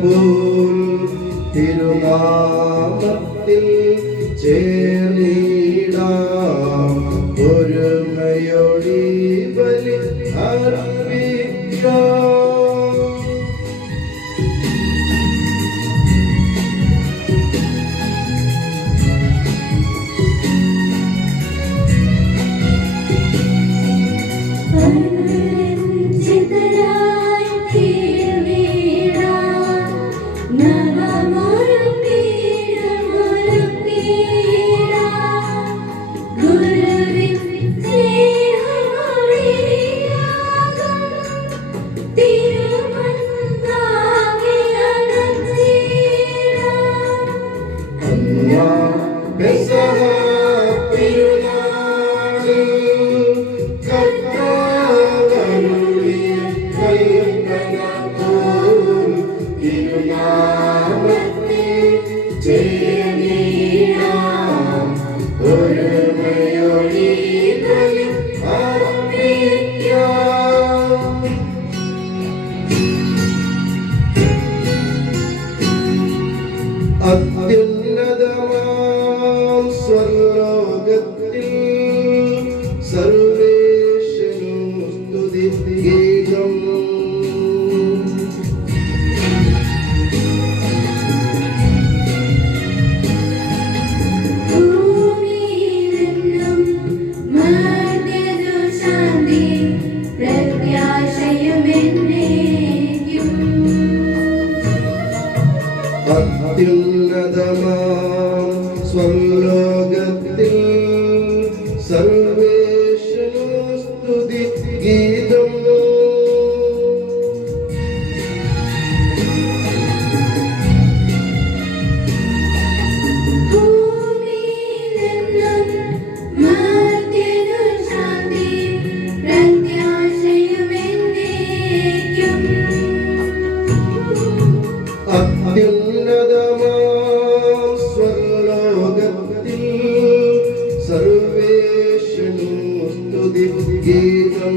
പോൽ തിരുനാമത്തിൽ ചേർന്നിടാം ഒരുമയോടി ബലി അർപ്പിക്കാം. അത്യുന്നതമാം സ്വർലോകത്തിൽ സർവേശ്വരനു സ്തുതിഗീതം. അത്യുന്നതമാം സ്വർലോകത്തിൽ സർവേശ്വരനു സ്തുതിഗീതം. അത്യുന്നതമാം സ്വർലോകത്തിൽ സർവേശ്വരനു സ്തുതിഗീതം.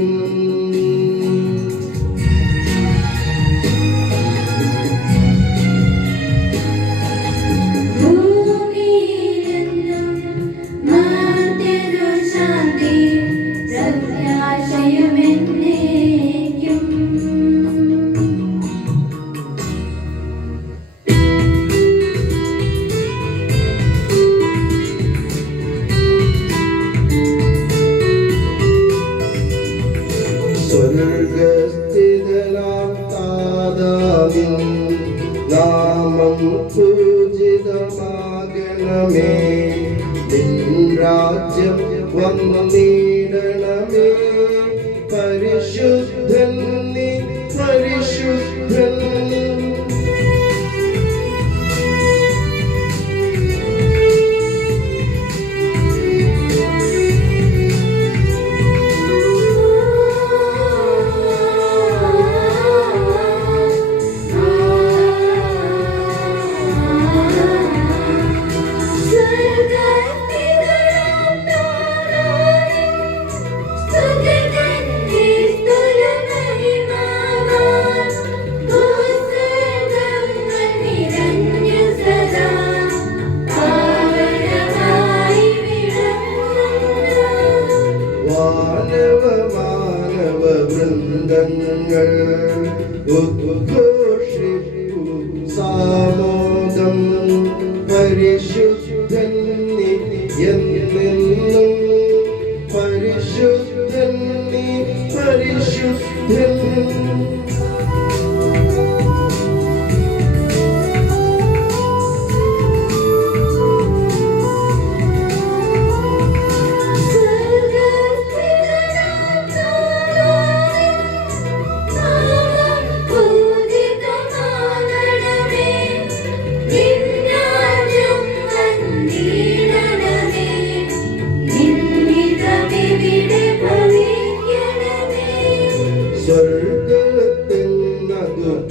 സ്വർഗസ്ഥിതനാം താതാവിൻ നാമം പൂജിതമാകണമേ. നിൻ രാജ്യം വന്നിടണമേ. പരിശുദ്ധൻ നീ പരിശുദ്ധൻ. മാനവ വൃന്ദങ്ങൾ ഉദ്ഘോഷിപ്പു സാമോദം. പരിശുദ്ധൻ നീ എന്നെന്നും പരിശുദ്ധൻ നീ പരിശുദ്ധൻ.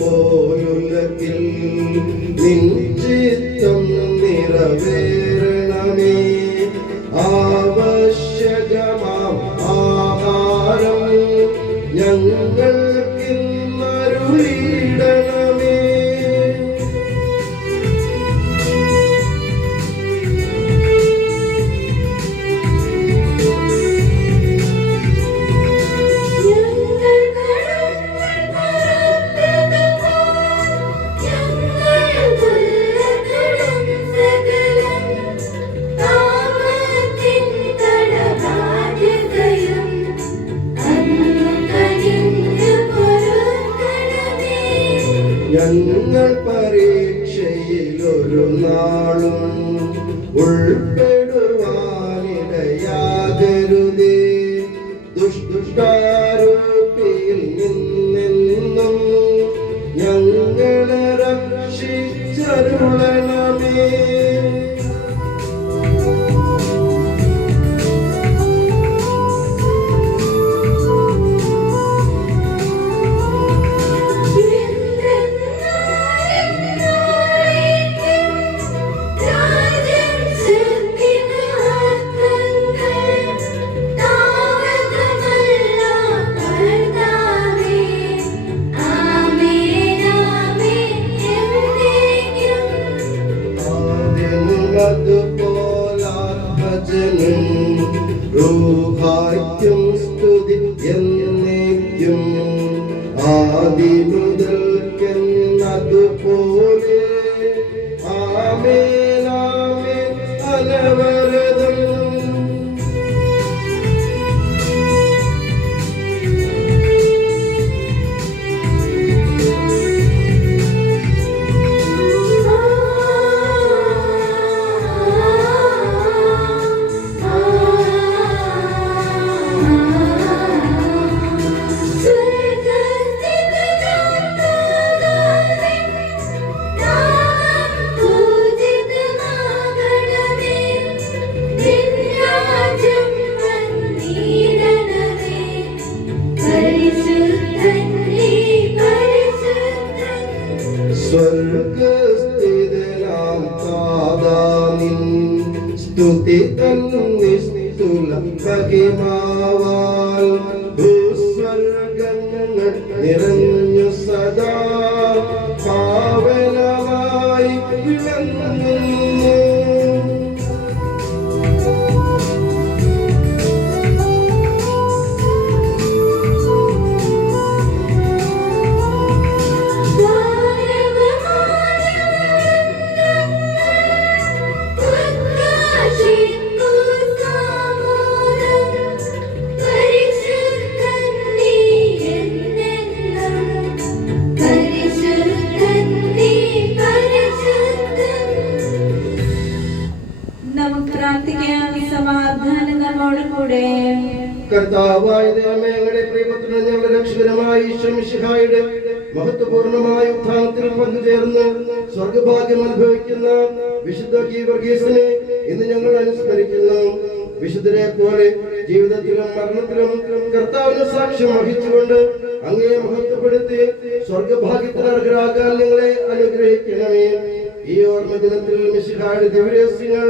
സ്വർഗത്തിനതുപോലുലകിൽ നിൻ ചിത്തം നിറവേറണമേ. ആവശ്യകമാം ആഹാരം ഞങ്ങൾക്കിന്നരുളിയിടണമേ. ഞങ്ങൾ പരീക്ഷയിലൊരു നാളും ഉൾപ്പെടുവാനിടയാകരുതേ. ദുഷ്ടാരൂപിയിൽ നിന്നെന്നും ഞങ്ങളെ രക്ഷിച്ചരുളണമേ. റൂഹായ്ക്കും സ്തുതി എന്നേക്കും ആദിമുതൽക്കെന്നതുപോലെ ആമേൻ ആമേൻ അനവരതം. സ്വർഗസ്ഥിതനാം താതാനിൻ സ്തുതി തന്നിസ്തുല മഹിമാവാൽ ഭൂസ്വർഗങ്ങൾ നിറഞ്ഞു സദാ പാവനമായി വിളങ്ങുന്നു. സമാധാനങ്ങളോടുകൂടെ കർത്താവായ ദൈവമേ, ഞങ്ങളുടെ പ്രിയപുത്രനും ഞങ്ങളുടെ രക്ഷകനുമായ ഈശോ മിശിഹായുടെ മഹത്വപൂർണമായ ഉത്ഥാനത്തിൽ പങ്കുചേർന്ന് സ്വർഗഭാഗ്യം അനുഭവിക്കുന്ന വിശുദ്ധ ഗീവർഗീസിനെ ഇന്ന് ഞങ്ങൾ അനുസ്മരിക്കുന്നു. വിശുദ്ധരെ പോലെ ജീവിതത്തിലും മരണത്തിലും കർത്താവിന് സാക്ഷ്യം വഹിച്ചുകൊണ്ട് അങ്ങയെ മഹത്വപ്പെടുത്തി സ്വർഗഭാഗ്യത്തിന് അർഹരാകാൻ ഞങ്ങളെ അനുഗ്രഹിക്കണമേ. ഈ ഓർമ്മ ദിനത്തിൽ മിശിഹായുടെ ദിവ്യരഹസ്യങ്ങൾ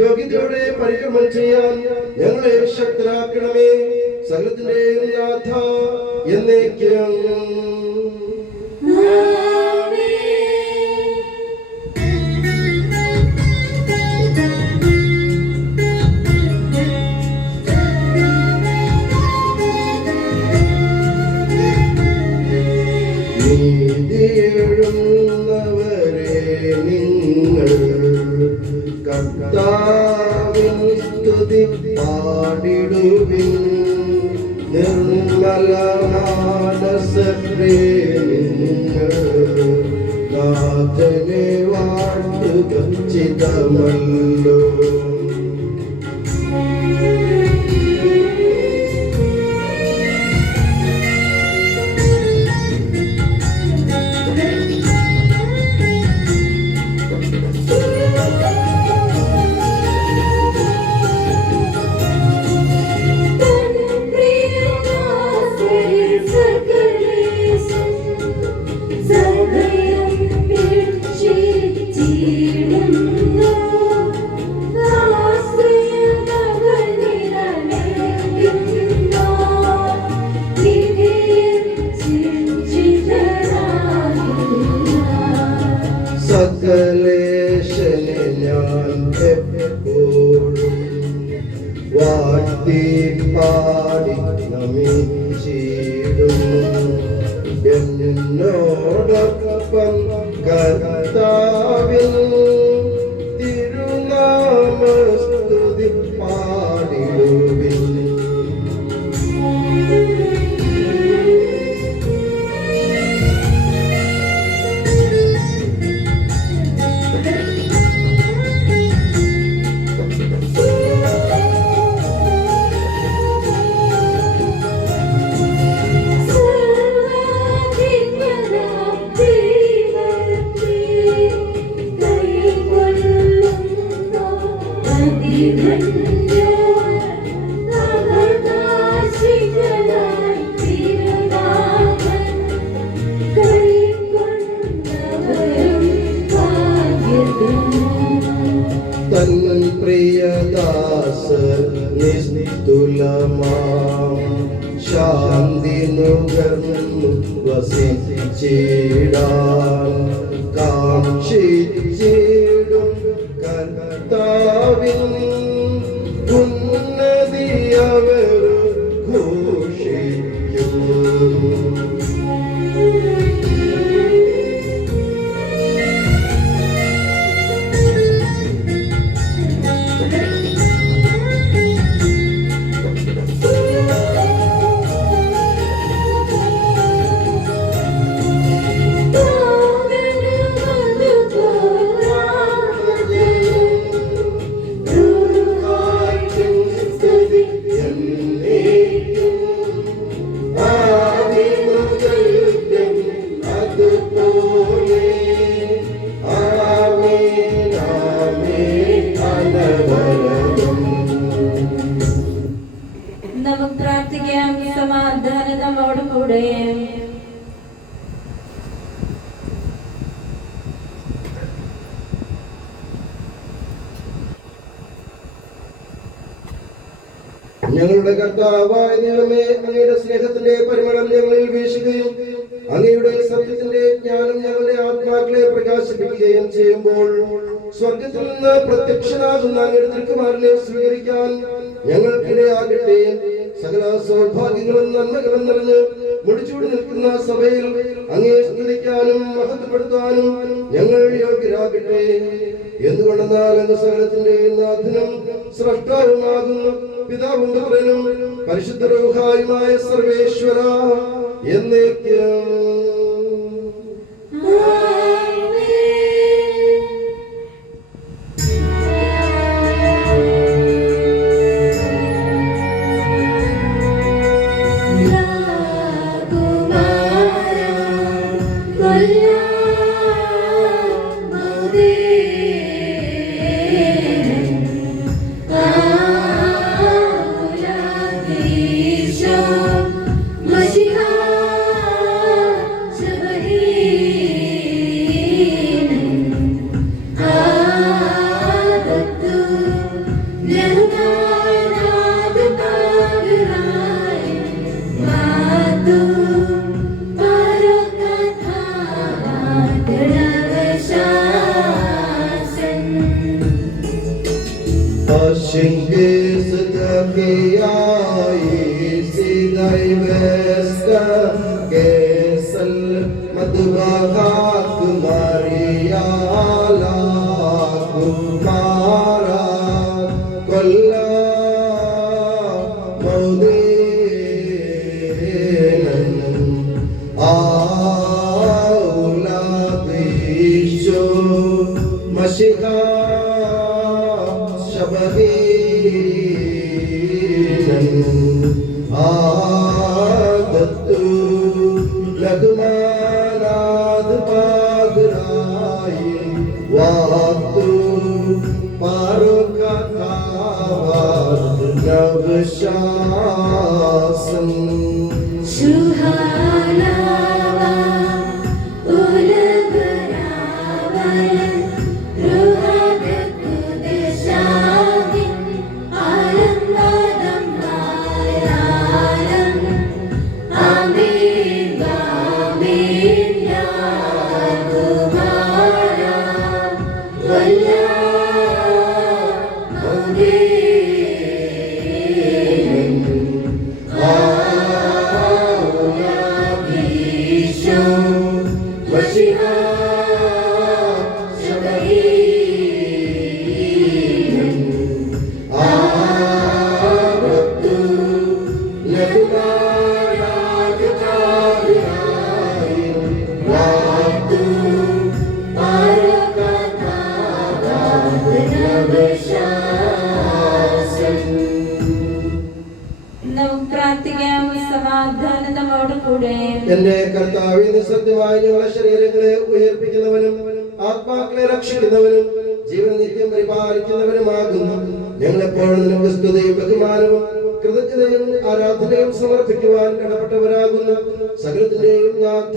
യോഗ്യതയോടെ പരികർമ്മം ചെയ്യാൻ ഞങ്ങളെ ശക്തരാക്കണമേ. സകലത്തിന്റെയും നാഥ എന്നേക്കും. നീതിയെഴുന്നവരെ നിങ്ങൾ കർത്താവിൻ സ്തുതി പാടിടുവിൻ. നിർമ്മല മാനസരേ നിങ്ങൾ നാഥനെ വാഴ്ത്തുക ചിതമല്ലോ. സർവ്വം നുകർന്നു വസിച്ചിടാൻ കാക്ഷിച്ചിടും കർത്താവിൻ ഉന്നതി അവർ ഘോഷിക്കും. നമുക്ക് പ്രാർത്ഥിക്കാം. സമാധാനം നമ്മോട് കൂടെ. ഞങ്ങളുടെ കർത്താവായ ദൈവമേ, അങ്ങയുടെ സ്നേഹത്തിന്റെ പരിമളം ഞങ്ങളിൽ വീശുകയും അങ്ങയുടെ സത്യത്തിന്റെ ജ്ഞാനം ഞങ്ങളുടെ ആത്മാക്കളെ പ്രകാശിപ്പിക്കുകയും ചെയ്യുമ്പോൾ സ്വർഗത്തിൽ നിന്ന് പ്രത്യക്ഷനാകുന്ന അങ്ങയുടെ തിരുക്കുമാരനെ സ്വീകരിക്കാൻ ഞങ്ങൾക്കിടയാകട്ടെ. സകല സൗഭാഗ്യങ്ങളും നന്മകളും നിറഞ്ഞ് മുടിച്ചൂടി നിൽക്കുന്ന സഭയിൽ അങ്ങയെ സ്തുതിക്കാനും മഹത്വപ്പെടുത്താനും ഞങ്ങൾ യോഗ്യരാകട്ടെ. എന്തുകൊണ്ടെന്നാൽ അങ്ങ് സകലത്തിന്റെ നാഥനും സ്രഷ്ടാവുമാകുന്നു, പിതാവും പുത്രനും പരിശുദ്ധ റൂഹായുമായ സർവേശ്വര എന്നേക്കും. എന്റെ കർത്താവേ, നിസ്സത്യമായി ഞങ്ങളുടെ ശരീരങ്ങളെ ഉയർപ്പിക്കുന്നവനും ആത്മാക്കളെ രക്ഷിക്കുന്നവനും ജീവൻ നിത്യം പരിപാലിക്കുന്നവനുമാകുന്നു. ഞങ്ങളെപ്പോഴും നിനക്ക് സ്തുതിയും ബഹുമാനവും കൃതജ്ഞതയും ആരാധനയും സമർപ്പിക്കുവാൻ കടപ്പെട്ടവരാകുന്നു. സകലത്തിന്റെയും നാഥ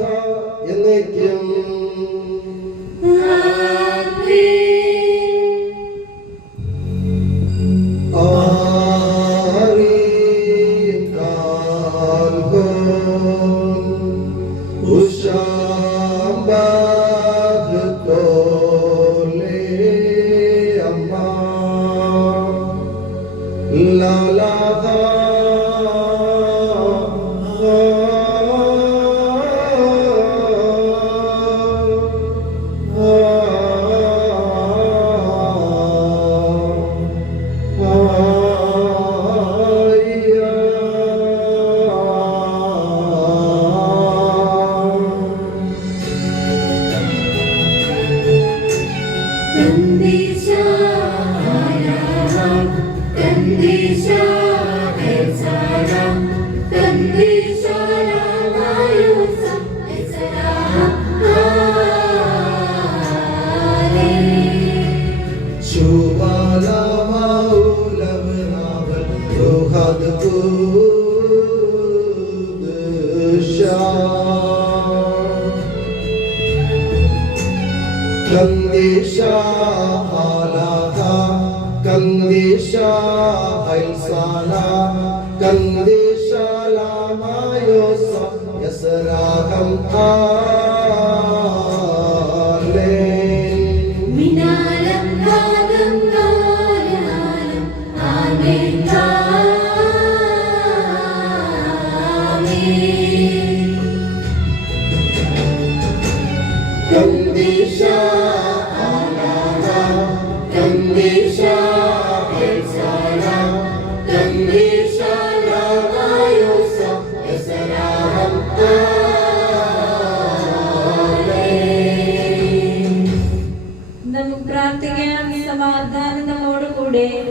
എന്നേക്കും. Oh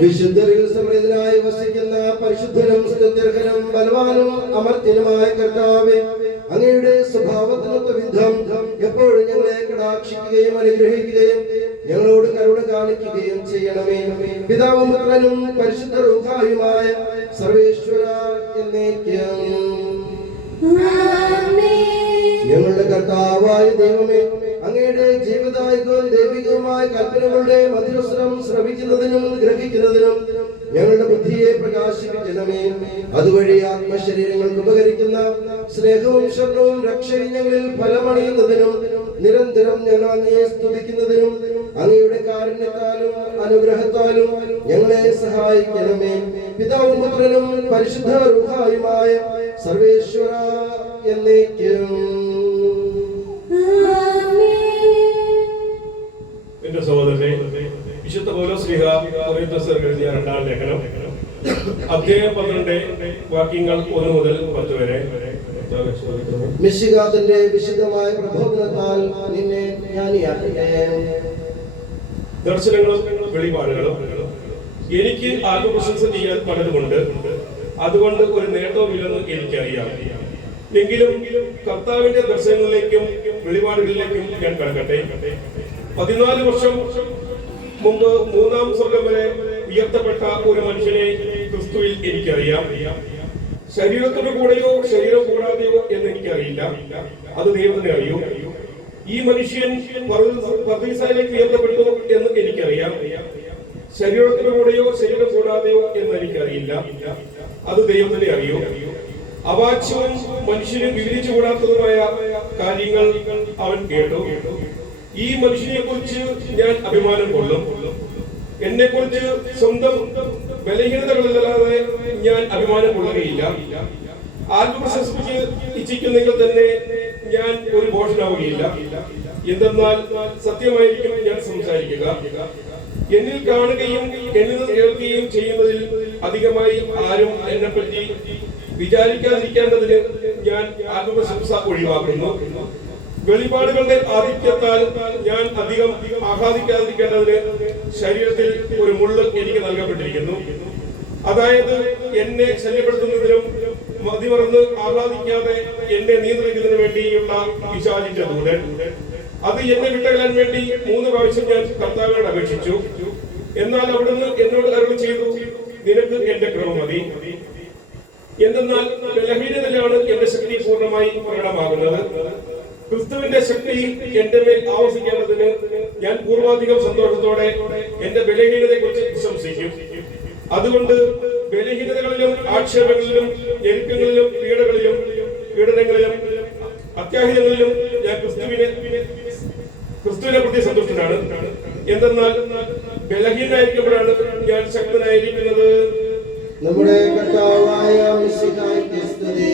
വിശുദ്ധരിൽ സമൃദ്ധനായി വസിക്കുന്ന പരിശുദ്ധനും സ്തുത്യർഹനും ബലവാനും അമർത്യനുമായ കർത്താവേ, അങ്ങയുടെ സ്വഭാവത്തിനൊത്ത വിധം എപ്പോഴും ഞങ്ങളെ കടാക്ഷിക്കുകയും അനുഗ്രഹിക്കുകയും ഞങ്ങളോട് കരുണ കാണിക്കുകയും ചെയ്യണമേ. പിതാവും പുത്രനും പരിശുദ്ധ റൂഹായുമായ സർവേശ്വര എന്നേക്കും. ഞങ്ങളുടെ കർത്താവായ ദൈവമേ, അങ്ങയുടെ ജീവദായകവും ദൈവികവുമായ കൽപ്പനകളുടെ മധുരസ്വരം ശ്രവിക്കുന്നതിനും ഗ്രഹിക്കുന്നതിനും ഞങ്ങളുടെ ബുദ്ധിയെ പ്രകാശിപ്പിക്കണമേ. അതുവഴി ആത്മശരീരങ്ങൾക്ക് ഉപകരിക്കുന്ന സ്നേഹവും ശരണവും രക്ഷയും ഞങ്ങളിൽ ഫലമണിയുന്നതിനും നിരന്തരം ഞങ്ങൾ അങ്ങയെ സ്തുതിക്കുന്നതിനും അങ്ങയുടെ കാരുണ്യത്താലും അനുഗ്രഹത്താലും ഞങ്ങളെ സഹായിക്കണമേ. പിതാവും പുത്രനും പരിശുദ്ധ റൂഹായുമായ സർവേശ്വര എന്നേക്കും. എന്റെ സഹോദരനെ, വിശുദ്ധ പൗലോസ്ലീഹ കൊരിന്ത്യർക്ക് എഴുതിയ 2-ാം ലേഖനം അധ്യായം 12 വാക്യങ്ങൾ 1 മുതൽ 10 വരെ. മിശിഹായുടെ വിശുദ്ധമായ പ്രബോധനത്താൽ നിന്നെ ജ്ഞാനിയാക്കട്ടെ. ദർശനങ്ങളും വെളിപാടുകളും എനിക്ക് ആത്മപ്രശംസ ചെയ്യാൻ പലതുമുണ്ട്. അതുകൊണ്ട് ഒരു നേട്ടവുമില്ലെന്ന് എനിക്കറിയാം. എങ്കിലും കർത്താവിന്റെ ദർശനങ്ങളിലേക്കും വെളിപാടുകളിലേക്കും ഞാൻ കടക്കട്ടെ. 14 വർഷം മുമ്പ് 3-ാം സ്വർഗം വരെ ഉയർത്തപ്പെട്ട ഒരു മനുഷ്യനെ ക്രിസ്തുവിൽ എനിക്കറിയാം. ശരീരത്തോടു കൂടെയോ ശരീരം കൂടാതെയോ എന്ന് എനിക്കറിയില്ല, അത് ദൈവത്തിനെ അറിയൂ. ഈ മനുഷ്യൻ പർദീസയിലേക്ക് ഉയർത്തപ്പെട്ടു എന്ന് എനിക്കറിയാം. ശരീരത്തോടു കൂടെയോ ശരീരം കൂടാതെയോ എന്ന് എനിക്കറിയില്ല, അത് ദൈവത്തിനെ അറിയൂ. അവാച്യവും മനുഷ്യന് വിവരിച്ചുകൂടാത്തതുമായ കാര്യങ്ങൾ അവൻ കേട്ടു. ഈ മനുഷ്യനെ കുറിച്ച് ഞാൻ അഭിമാനം കൊള്ളും. എന്നെ കുറിച്ച് സ്വന്തം ബലഹീനതകളില്ലാതെ ഞാൻ അഭിമാനം കൊള്ളുകയില്ല. ആത്മപ്രശംസയ്ക്ക് ഇച്ഛിക്കുന്നെങ്കിൽ തന്നെ ഞാൻ ഒരു ഭോഷനാവുകയില്ല. എന്തെന്നാൽ സത്യമായിരിക്കും ഞാൻ സംസാരിക്കുക. എന്നിൽ കാണുകയും എന്നിൽ കേൾക്കുകയും ചെയ്യുന്നതിൽ അധികമായി ആരും എന്നെപ്പറ്റി വിചാരിക്കാതിരിക്കേണ്ടതിന് ഞാൻ ആത്മപ്രശംസ ഒഴിവാക്കുന്നു. വെളിപാടുകളുടെ ആധിക്യത്താൽ ഞാൻ അധികം ആഹ്ലാദിക്കാതിരിക്കേണ്ടതിന് ശരീരത്തിൽ ഒരു മുള്ള് എനിക്ക് നൽകപ്പെട്ടിരിക്കുന്നു. അതായത് എന്നെ ശല്യപ്പെടുത്തുന്നതിനും മതിമറന്ന് ആഹ്ലാദിക്കാതെ എന്നെ നിയന്ത്രിക്കുന്നതിന് വേണ്ടിയുള്ള പിശാചിന്റെ ദൂതൻ. അത് എന്നെ വിട്ടകലാൻ വേണ്ടി 3 പ്രാവശ്യം ഞാൻ കർത്താവിനോട് അപേക്ഷിച്ചു. എന്നാൽ അവിടുന്ന് എന്നോട് അരുളി ചെയ്തു, നിനക്ക് എന്റെ കൃപ മതി. എന്തെന്നാൽ ബലഹീനതയിലാണ് എന്റെ ശക്തി പൂർണ്ണമായി പ്രകടമാകുന്നത്. ക്രിസ്തുവിന്റെ ശക്തി എന്റെ മേൽ ആവസിക്കേണ്ടതിന് ഞാൻ പൂർവാധികം സന്തോഷത്തോടെ എന്റെ ബലഹീനതയെ കുറിച്ച് പ്രശംസിക്കും. അതുകൊണ്ട് ബലഹീനതകളിലും ആക്ഷേപങ്ങളിലും ഞെരുക്കങ്ങളിലും പീഡനങ്ങളിലും അത്യാഹിതങ്ങളിലും ഞാൻ ക്രിസ്തുവിനെ പ്രതി സന്തുഷ്ടനാണ്. എന്തെന്നാൽ ബലഹീനായിരിക്കുമ്പോഴാണ് ഞാൻ ശക്തനായിരിക്കുന്നത്. നമ്മുടെ കർത്താവായ മിശിഹായ്ക്ക് സ്തുതി.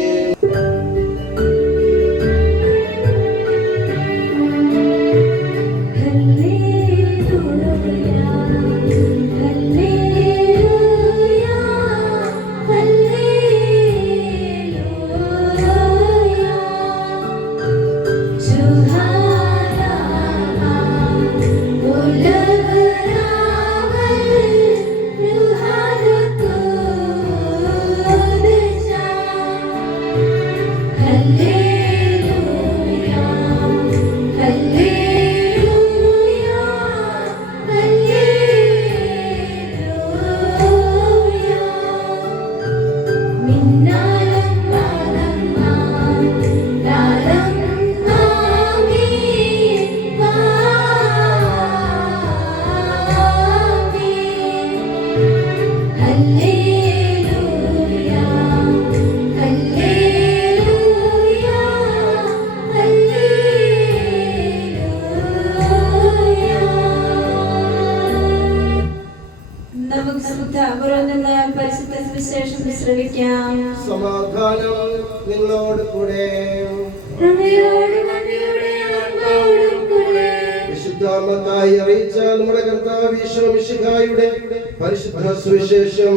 സമാധാനം നിങ്ങളോട് കൂടെ. വിശുദ്ധമായി അറിയിച്ച നമ്മുടെ കർത്താവ് ഈശോ മിശിഹായുടെ പരിശുദ്ധ സുവിശേഷം.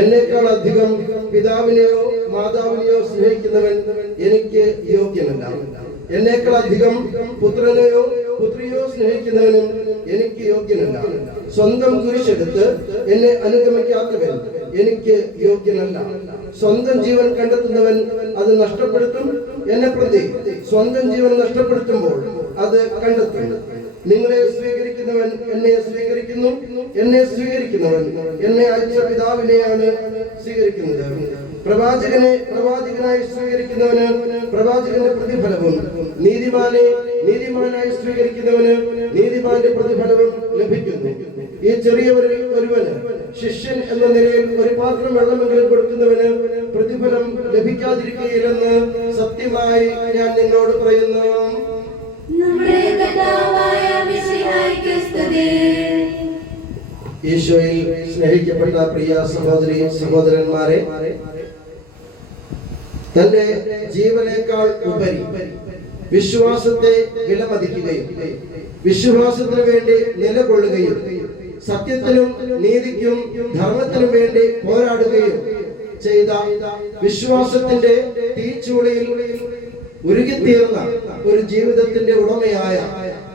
എന്നേക്കാൾ അധികം പിതാവിനെയോ മാതാവിനെയോ സ്നേഹിക്കുന്നവൻ എനിക്ക് യോഗ്യനല്ല. എന്നേക്കാൾ അധികം പുത്രനെയോ പുത്രിയോ സ്നേഹിക്കുന്നവനും എനിക്ക് യോഗ്യനല്ല. സ്വന്തം കുരിശെടുത്ത് എന്നെ അനുഗമിക്കാത്തവൻ എനിക്ക് യോഗ്യനല്ല. സ്വന്തം ജീവൻ കണ്ടെത്തുന്നവൻ അത് നഷ്ടപ്പെടുത്തും. എന്നെ പ്രതി സ്വന്തം ജീവൻ നഷ്ടപ്പെടുത്തുമ്പോൾ അത് കണ്ടെത്തും. നിങ്ങളെ സ്വീകരിക്കുന്നവൻ എന്നെ സ്വീകരിക്കുന്നു. എന്നെ സ്വീകരിക്കുന്നവൻ എന്നെ അയച്ച പിതാവിനെയാണ് സ്വീകരിക്കുന്നത്. പ്രവാചകനെ പ്രവാചകനായി സ്വീകരിക്കുന്നവന് പ്രവാചകന്റെ പ്രതിഫലവും നീതിമാനെ നീതിമാനായി സ്വീകരിക്കുന്നവന് നീതിമാന്റെ പ്രതിഫലവും ലഭിക്കുന്നു. ഈ ചെറിയവരിൽ ഒരുവന് ശിഷ്യൻ എന്ന നിലയിൽ ഒരു പാത്രം വെള്ളമെങ്കിലും കൊടുക്കുന്നവന് പ്രതിഫലം ലഭിക്കാതിരിക്കുകയില്ലെന്ന് സത്യമായി ഞാൻ നിങ്ങളോട് പറയുന്നു. ഈശോയിൽ സ്നേഹിക്കപ്പെട്ട പ്രിയ സഹോദരി സഹോദരന്മാരെ, തന്റെ ജീവനേക്കാൾ ഉപരി വിശ്വാസത്തെ വിലമതിക്കുകയും വിശ്വാസത്തിനു വേണ്ടി നിലകൊള്ളുകയും സത്യത്തിനും നീതിക്കും ധർമ്മത്തിനും വേണ്ടി പോരാടുകയും ചെയ്ത വിശ്വാസത്തിന്റെ തീച്ചൂളയിൽ ഉരുകിത്തീർന്ന ഒരു ജീവിതത്തിന്റെ ഉടമയായ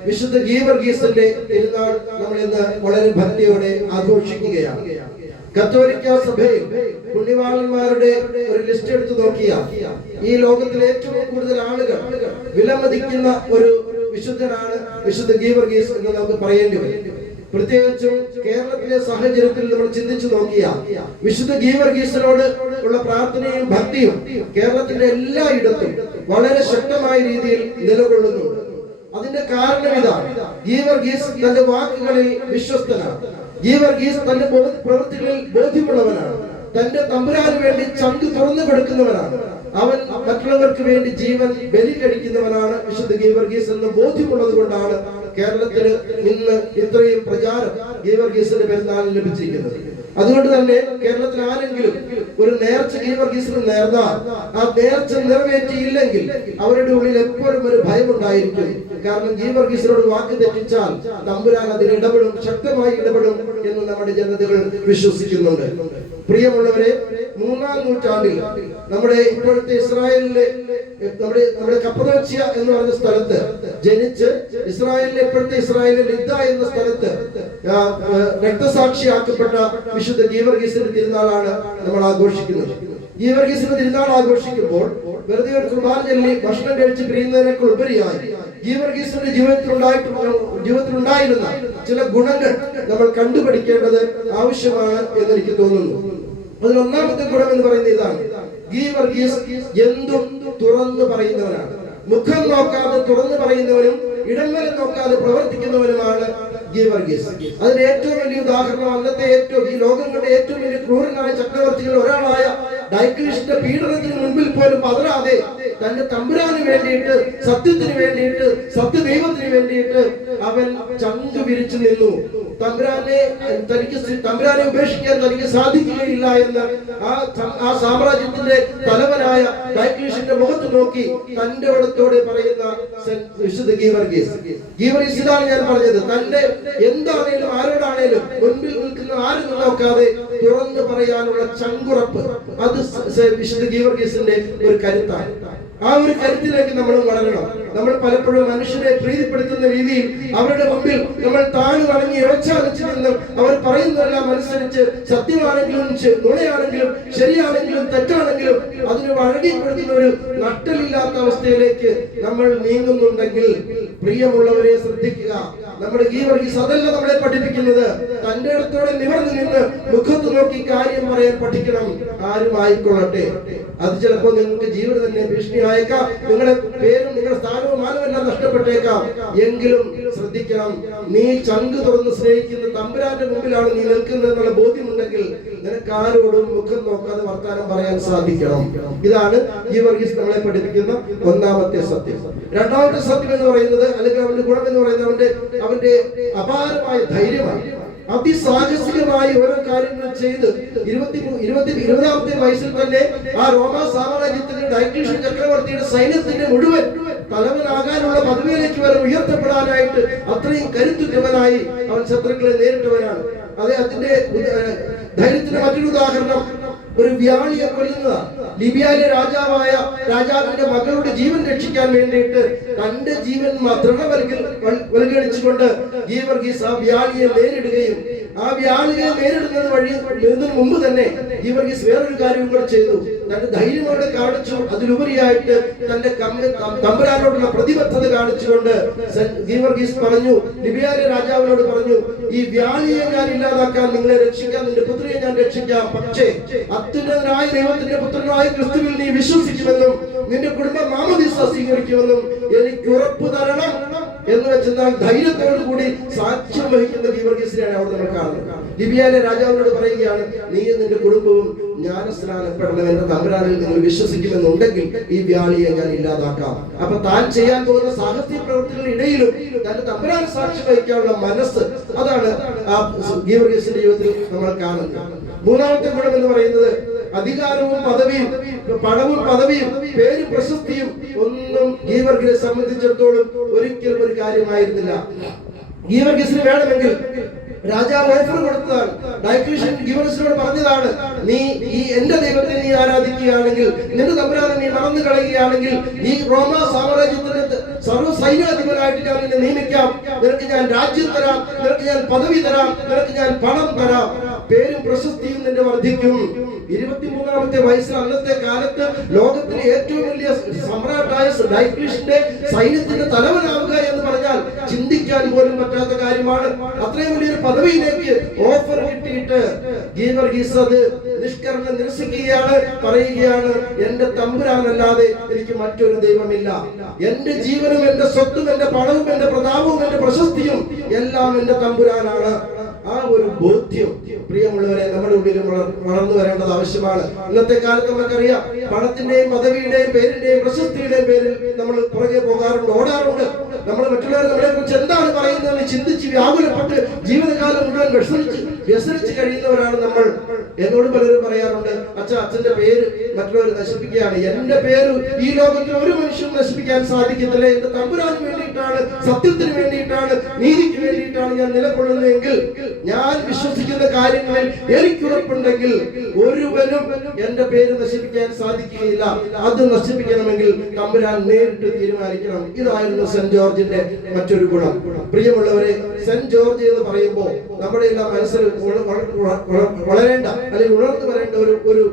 വിശുദ്ധ ഗീവർഗീസിന്റെ തിരുനാൾ നമ്മൾ ഇന്ന് വളരെ ഭക്തിയോടെ ആഘോഷിക്കുകയാണ്. കത്തോലിക്ക സഭയിൽ പുണ്യവാളന്മാരുടെ ഒരു ലിസ്റ്റ് എടുത്തു നോക്കിയാൽ ഈ ലോകത്തിലെ ഏറ്റവും കൂടുതൽ ആളുകൾ വിലമതിക്കുന്ന ഒരു വിശുദ്ധനാണ് വിശുദ്ധ ഗീവർഗീസ് എന്ന് നമുക്ക് പറയേണ്ടി വരും. പ്രത്യേകിച്ചും കേരളത്തിലെ സാഹചര്യത്തിൽ നമ്മൾ ചിന്തിച്ചു നോക്കിയാൽ വിശുദ്ധ ഗീവർഗീസിനോട് ഉള്ള പ്രാർത്ഥനയും ഭക്തിയും കേരളത്തിന്റെ എല്ലായിടത്തും വളരെ ശക്തമായ രീതിയിൽ നിലകൊള്ളുന്നുണ്ട്. അതിന്റെ കാരണം ഇതാണ്: ഗീവർഗീസ് തന്റെ വാക്കുകളിൽ വിശ്വസ്തനാണ്. ഗീവർഗീസ് തന്റെ പ്രവൃത്തികളിൽ ബോധ്യമുള്ളവനാണ്. തന്റെ തമ്പുരാന് വേണ്ടി ചങ്ക് തുറന്നു കൊടുക്കുന്നവനാണ്. അവൻ മറ്റുള്ളവർക്ക് വേണ്ടി ജീവൻ ബലി കഴിക്കുന്നവനാണ് വിശുദ്ധ ഗീവർഗീസ് എന്ന് ബോധ്യമുള്ളത് കൊണ്ടാണ് കേരളത്തിൽ ഇന്ന് ഇത്രയും പ്രചാരം ഗീവർഗീസിന്റെ പെരുന്നാളിന് ലഭിച്ചിരിക്കുന്നത്. അതുകൊണ്ട് തന്നെ കേരളത്തിൽ ആരെങ്കിലും ഒരു നേർച്ച ഗീവർഗീസിന് നേർന്നാൽ ആ നേർച്ച നിറവേറ്റിയില്ലെങ്കിൽ അവരുടെ ഉള്ളിൽ എപ്പോഴും ഒരു ഭയമുണ്ടായിരിക്കും. കാരണം ഗീവർഗീസിനോട് വാക്ക് തെറ്റിച്ചാൽ തമ്പുരാൻ അതിൽ ഇടപെടും, ശക്തമായി ഇടപെടും എന്ന് നമ്മുടെ ജനതകൾ വിശ്വസിക്കുന്നുണ്ട്. പ്രിയമുള്ളവരെ, 3-ാം നൂറ്റാണ്ടിൽ നമ്മുടെ ഇപ്പോഴത്തെ ഇസ്രായേലിലെ നമ്മുടെ കപ്പദോക്യ എന്ന് പറഞ്ഞ സ്ഥലത്ത് ജനിച്ച് ഇസ്രായേലിലെ ഇപ്പോഴത്തെ ഇസ്രായേലിലെ ലിദ്ദ എന്ന സ്ഥലത്ത് രക്തസാക്ഷിയാക്കപ്പെട്ട വിശുദ്ധ ഗീവർഗീസിന്റെ തിരുനാളാണ് നമ്മൾ ആഘോഷിക്കുന്നത്. ഗീവർഗീസിന്റെ തിരുനാൾ ആഘോഷിക്കുമ്പോൾ വെറുതെ ഒരു കുർബാന ചൊല്ലി ഭക്ഷണം കഴിച്ച് പിരിയുന്നതിനേക്കാൾ ഉപരിയായി ഗീവർഗീസിന്റെ ജീവിതത്തിലുണ്ടായിരുന്ന ചില ഗുണങ്ങൾ നമ്മൾ കണ്ടുപഠിക്കേണ്ടത് ആവശ്യമാണ് എന്ന് എനിക്ക് തോന്നുന്നു. അതിൽ ഒന്നാമത്തെ ഗുണം എന്ന് പറയുന്നത് ഇതാണ്: ഗീവർഗീസ് എന്തും തുറന്നു പറയുന്നവനാണ്. മുഖം നോക്കാതെ തുറന്നു പറയുന്നവനും ഇടം വരെ നോക്കാതെ പ്രവർത്തിക്കുന്നവനുമാണ് ഗീവർഗീസ്. അതിന് ഏറ്റവും വലിയ ഉദാഹരണം അന്നത്തെ ഈ ലോകം കണ്ട ഏറ്റവും വലിയ ക്രൂരനായ ചക്രവർത്തികളിൽ ഒരാളായ ഡയക്ലീഷ്യന്റെ പീഡനത്തിന് മുൻപിൽ പോലും പതറാതെ തന്റെ തമ്പുരാന് വേണ്ടിയിട്ട്, സത്യത്തിന് വേണ്ടിയിട്ട്, സത്യദൈവത്തിന് വേണ്ടിയിട്ട് അവൻ ചങ്ക് വിരിച്ചു നിന്നു. തമ്പുരാനെ ഉപേക്ഷിക്കാൻ തനിക്ക് സാധിക്കുകയില്ല എന്ന് ആ സാമ്രാജ്യത്തിന്റെ തലവനായ ഡയക്ലീഷ്യന്റെ മുഖത്ത് നോക്കി തന്റെ ഇടത്തോടെ പറയുന്ന വിശുദ്ധ ഗീവർഗീസ്. ഇതാണ് ഞാൻ പറഞ്ഞത്. തന്റെ എന്താണേലും ആരോടാണേലും മുൻപിൽ നിൽക്കുന്ന ആരും നോക്കാതെ തുറന്നു പറയാനുള്ള ചങ്കുറപ്പ്, അത് വിശുദ്ധ ഗീവർഗീസിന്റെ ഒരു കരുത്താണ്. ആ ഒരു കരുത്തിലേക്ക് നമ്മൾ വളരണം. നമ്മൾ പലപ്പോഴും മനുഷ്യരെ പ്രീതിപ്പെടുത്തുന്ന രീതിയിൽ അവരുടെ മുമ്പിൽ നമ്മൾ താഴ് വണങ്ങി ഇറച്ചാലിച്ചു നിന്നും അവർ പറയുന്നതെല്ലാം അനുസരിച്ച് സത്യമാണെങ്കിലും നുണയാണെങ്കിലും ശരിയാണെങ്കിലും തെറ്റാണെങ്കിലും അതിന് വഴങ്ങിപ്പെടുത്തുന്ന ഒരു നട്ടലില്ലാത്ത അവസ്ഥയിലേക്ക് നമ്മൾ നീങ്ങുന്നുണ്ടെങ്കിൽ പ്രിയമുള്ളവരെ ശ്രദ്ധിക്കുക. നമ്മുടെ ഗീവർഗീസ് അതല്ല നമ്മളെ പഠിപ്പിക്കുന്നത്. തന്റെ ഇടത്തോടെ നിവർന്നു നിന്ന് മുഖത്ത് നോക്കി കാര്യം പറയാൻ പഠിക്കണം. ആരും ആയിക്കൊള്ളട്ടെ. അത് ചിലപ്പോൾ നിങ്ങൾക്ക് ജീവിതം തന്നെ ഭീഷണിയായേക്കാം. നിങ്ങളുടെ പേരും നിങ്ങളുടെ സ്ഥാനവും മാനമെല്ലാം നഷ്ടപ്പെട്ടേക്കാം. എങ്കിലും ശ്രദ്ധിക്കണം, നീ ചങ്ക് തുറന്ന് സ്നേഹിക്കുന്ന തമ്പുരാന്റെ മുമ്പിലാണ് നീ നിൽക്കുന്നത് എന്നുള്ള ബോധ്യമുണ്ടെങ്കിൽ നിനക്ക് ആരോടും മുഖം നോക്കാതെ വർത്താനം പറയാൻ സാധിക്കണം. ഇതാണ് ഗീവർഗീസ് നമ്മളെ പഠിപ്പിക്കുന്ന ഒന്നാമത്തെ സത്യം. രണ്ടാമത്തെ സത്യം എന്ന് പറയുന്നത്, അല്ലെങ്കിൽ അവന്റെ ഗുണം എന്ന് പറയുന്നത് അവന്റെ അപാരമായ ധൈര്യമാണ്. അതിസാഹസികമായി ഓരോ കാര്യങ്ങൾ ചെയ്ത് 20ാമത്തെ വയസ്സിൽ തന്നെ ആ റോമാ സാമ്രാജ്യത്തിന്റെ ഡയക്ലീഷ്യൻ ചക്രവർത്തിയുടെ സൈന്യത്തിന്റെ മുഴുവൻ തലവനാകാനുള്ള പദവിയിലേക്ക് വരെ ഉയർത്തപ്പെടാനായിട്ട് അത്രയും കരുത്തുറ്റവനായി അവൻ ശത്രുക്കളെ നേരിട്ടവനാണ്. അദ്ദേഹത്തിന്റെ ധൈര്യത്തിന്റെ മറ്റൊരു ഉദാഹരണം ഒരു വ്യാളിയെ കൊല്ലുന്നതാണ്. ലിബിയയിലെ രാജാവിന്റെ മകളുടെ ജീവൻ രക്ഷിക്കാൻ വേണ്ടിയിട്ട് തന്റെ ജീവൻ തൃണവൽക്കരിച്ചുകൊണ്ട് ഗീവർഗീസ് ആ വ്യാളിയെ നേരിടുകയും ആ വ്യാളിയെ നേരിടുന്നതിന് മുമ്പ് തന്നെ ഗീവർഗീസ് വേറൊരു കാര്യം കൂടെ ചെയ്തു. തന്റെ ധൈര്യമോടെ കാണിച്ചു. അതിലുപരിയായിട്ട് തന്റെ തമ്പുരാനോടുള്ള പ്രതിബദ്ധത കാണിച്ചുകൊണ്ട് ഗീവർഗീസ് പറഞ്ഞു, ലിബിയയിലെ രാജാവിനോട് പറഞ്ഞു, ഈ വ്യാളിയെ ഞാൻ ഇല്ലാതാക്കാൻ, നിങ്ങളെ രക്ഷിക്കാൻ, നിന്റെ പുത്രിയെ ഞാൻ രക്ഷിക്കാം. പക്ഷേ അത്യുന്നതനായ ദൈവത്തിന്റെ പുത്രനായ ക്രിസ്തുവിൽ നീ വിശ്വസിക്കുമെന്നും നിന്റെ കുടുംബം മാമോദീസ സ്വീകരിക്കുമെന്നും എനിക്ക് ഉറപ്പ് തരണം എന്ന് വെച്ചെന്നാൽ ധൈര്യത്തോടു കൂടി സാക്ഷ്യം വഹിക്കുന്ന ഗീവർഗീസിനെയാണ് അവിടെ നമ്മൾ കാണുന്നത്. ലിബിയയിലെ രാജാവിനോട് പറയുകയാണ്, നീ നിന്റെ കുടുംബവും ജ്ഞാനസ്നാനപ്പെടണം, എന്റെ തമ്പുരാനിൽ നിങ്ങൾ വിശ്വസിക്കുമെന്നുണ്ടെങ്കിൽ ഈ വ്യാളിയെ ഞാൻ ഇല്ലാതാക്കാം. അപ്പൊ താൻ ചെയ്യാൻ പോകുന്ന സാഹസ്യ പ്രവൃത്തികളുടെ ഇടയിലും തന്റെ തമ്പുരാൻ സാക്ഷ്യം വഹിക്കാനുള്ള മനസ്സ്, അതാണ് ആ ഗീവർഗീസിന്റെ ജീവിതത്തിൽ നമ്മൾ കാണുന്നത്. മൂന്നാമത്തെ ഗുണം എന്ന് പറയുന്നത് അധികാരവും പദവിയും, പണവും പദവിയും പേരും പ്രശസ്തിയും ഒന്നും ഗീവർഗീസിനെ സംബന്ധിച്ചിടത്തോളം ഒരിക്കലും ഒരു കാര്യമായിരുന്നില്ല. ഗീവർഗീസിന് വേണമെങ്കിൽ രാജാവ് ഓഫർ കൊടുത്തതാണ്. ഡയക്ലീഷ്യൻ ഗീവർഗീസിനോട് പറഞ്ഞതാണ്, നീ ഈ എന്റെ ദൈവത്തെ നീ ആരാധിക്കുകയാണെങ്കിൽ, നിന്റെ തമ്പുരാനെ നീ മറന്നു കളയുകയാണെങ്കിൽ, ഈ റോമാ സാമ്രാജ്യത്തിന്റെ സർവ്വ സൈന്യാധിപനായിട്ട് ഞാൻ നിന്നെ നിയമിക്കാം. നിനക്ക് ഞാൻ രാജ്യം തരാം, നിനക്ക് ഞാൻ പദവി തരാം, നിനക്ക് ഞാൻ പണം തരാം, പേരും പ്രശസ്തിയും നിന്റെ വർദ്ധിക്കും. 23ാമത്തെ വയസ്സിൽ അന്നത്തെ കാലത്ത് ലോകത്തിലെ ഏറ്റവും വലിയ സമ്രാട്ടായ ഡയക്ലീഷ്യന്റെ സൈന്യത്തിന്റെ തലവനാവുക എന്ന് പറഞ്ഞാൽ ചിന്തിക്കാൻ പോലും പറ്റാത്ത കാര്യമാണ്. അത്രയും വലിയൊരു പദവിയിലേക്ക് ഓഫർ കിട്ടിയിട്ട് ഗീവർഗീസ് അത് നിഷ്കരണം നിരസിക്കുകയാണ്. പറയുകയാണ്, എന്റെ തമ്പുരാനല്ലാതെ എനിക്ക് മറ്റൊരു ദൈവമില്ല. എന്റെ ജീവനും എന്റെ സ്വത്തും എന്റെ പണവും എന്റെ പ്രതാപവും എന്റെ പ്രശസ്തിയും എല്ലാം എന്റെ തമ്പുരാനാണ്. ആ ഒരു ബോധ്യം പ്രിയമുള്ളവരെ നമ്മുടെ ഉള്ളിൽ വളർന്നു വരേണ്ടത് ആവശ്യമാണ്. ഇന്നത്തെ കാലത്ത് നമുക്കറിയാം, പണത്തിന്റെയും പദവിയുടെയും പേരിന്റെയും പ്രശസ്തിയുടെയും പേരിൽ നമ്മൾ പുറകെ പോകാറുണ്ട്, ഓടാറുണ്ട്. നമ്മൾ മറ്റുള്ളവർ നമ്മളെ കുറിച്ച് എന്താണ് പറയുന്നതെന്ന് ചിന്തിച്ച് വ്യാകുലപ്പെട്ട് ജീവിതകാലം മുഴുവൻ വ്യസനിച്ച് കഴിയുന്നവരാണ് നമ്മൾ. എന്നോട് പലരും പറയാറുണ്ട്, അച്ഛന്റെ പേര് മറ്റുള്ളവർ നശിപ്പിക്കുകയാണ്. എന്റെ പേര് ഈ ലോകത്തിൽ ഒരു മനുഷ്യനും നശിപ്പിക്കാൻ സാധിക്കത്തില്ല. എന്റെ തമ്പുരാന് വേണ്ടിയിട്ടാണ്, സത്യത്തിന് വേണ്ടിയിട്ടാണ്, നീതിക്ക് വേണ്ടിയിട്ടാണ് ഞാൻ നിലകൊള്ളുന്നതെങ്കിൽ, ഞാൻ വിശ്വസിക്കുന്ന കാര്യങ്ങളിൽ എനിക്കുറപ്പുണ്ടെങ്കിൽ ഒരുവനും എന്റെ പേര് നശിപ്പിക്കാൻ സാധിക്കുകയില്ല. അത് നശിപ്പിക്കണമെങ്കിൽ തമ്പുരാൻ നേരിട്ട് തീരുമാനിക്കണം. ഇതായിരുന്നു സെന്റ് ജോർജിന്റെ മറ്റൊരു ഗുണം. പ്രിയമുള്ളവരെ, സെന്റ് ജോർജ് എന്ന് പറയുമ്പോൾ നമ്മുടെ എല്ലാം മനസ്സിൽ വളരേണ്ട അല്ലെങ്കിൽ ഉണർന്നു വരേണ്ട ഒരു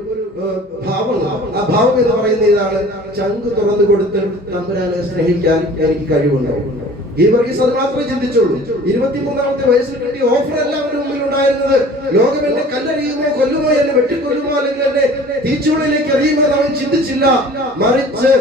ഭാവം. ആ ഭാവം എന്ന് പറയുന്ന ഇതാണ്, ചങ്ക് തുറന്നു കൊടുത്ത് തമ്പുരാനെ സ്നേഹിക്കാൻ എനിക്ക് കഴിവുണ്ടോ? ഗീവർഗീസ് അത് മാത്രമേ ചിന്തിച്ചുള്ളൂ. 23ാമത്തെ വയസ്സിൽ കിട്ടിയ ഓഫർ എല്ലാവരുടെ മുമ്പിൽ ഉണ്ടായിരുന്നത്, ലോകം എന്നെ കല്ലെറിയുമോ, കൊല്ലുമോ, എന്നെ വെട്ടിക്കൊല്ലുമോ, അല്ലെങ്കിൽ എന്നെ തീച്ചുള്ളിലേക്ക് എറിയുമോ അവൻ ചിന്തിച്ചില്ല. ചിന്തിച്ചില്ല. മറിച്ച്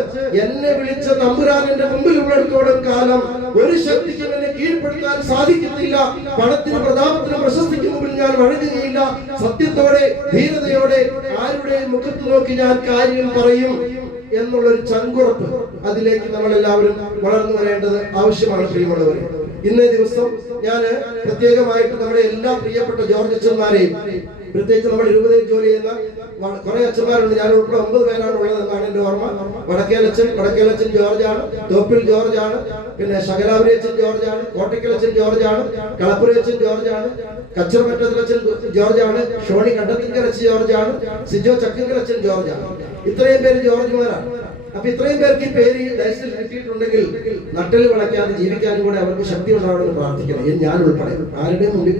എന്നെ വിളിച്ച തമ്പുരാൻ എന്റെ മുമ്പിലുള്ളിടത്തോളം കാലം ഒരു ശക്തിക്കും എന്നെ കീഴ്പ്പെടുത്താൻ സാധിക്കത്തില്ല. പണത്തിന്, പ്രതാപത്തിന്, പ്രശസ്തിക്ക് മുമ്പിൽ ഞാൻ വഴങ്ങുകയില്ല. സത്യത്തോടെ, ധീരതയോടെ ആരുടെയും മുഖത്ത് നോക്കി ഞാൻ കാര്യം പറയും എന്നുള്ളൊരു ചങ്കുറപ്പ് അതിലേക്ക് നമ്മൾ എല്ലാവരും വളർന്നു വരേണ്ടത് ആവശ്യമാണ്. പ്രിയമുള്ളവരെ, ഇന്നേ ദിവസം ഞാൻ പ്രത്യേകമായിട്ട് നമ്മുടെ എല്ലാ പ്രിയപ്പെട്ട ജോർജ് അച്ഛന്മാരെയും, പ്രത്യേകിച്ച് നമ്മുടെ രൂപതയിൽ ജോലി ചെയ്യുന്ന കുറെ അച്ഛന്മാരുണ്ട്, ഞാൻ ഉൾപ്പെടെ 9 പേരാണ് ഉള്ളത് എന്നാണ് എന്റെ ഓർമ്മ. വടക്കേലച്ചൻ ജോർജാണ്, തോപ്പിൽ ജോർജാണ്, പിന്നെ ശകലാപുരി അച്ഛൻ ജോർജാണ്, കോട്ടയ്ക്കലച്ചൻ ജോർജാണ്, കളപ്പുരി അച്ഛൻ ജോർജാണ്, കച്ചറമറ്റത്തിലച്ചൻ ജോർജാണ്, ഷോണി കണ്ടത്തിങ്കരച്ചൻ ജോർജാണ്, സിജോ ചക്കിങ്കരച്ചൻ ജോർജാണ്. ഇത്രയും പേര് ജോർജുമാരാണ്. അപ്പൊ ഇത്രയും പേർക്ക് ഈ പേര് ഡയസിൽ കിട്ടിയിട്ടുണ്ടെങ്കിൽ നട്ടല് വിളക്കാതെ ജീവിക്കാനും കൂടെ അവർക്ക് ശക്തി ഉണ്ടാവണമെന്ന് പ്രാർത്ഥിക്കണം. ഞാൻ ഉൾപ്പെടെ ആരുടെയും മുമ്പിൽ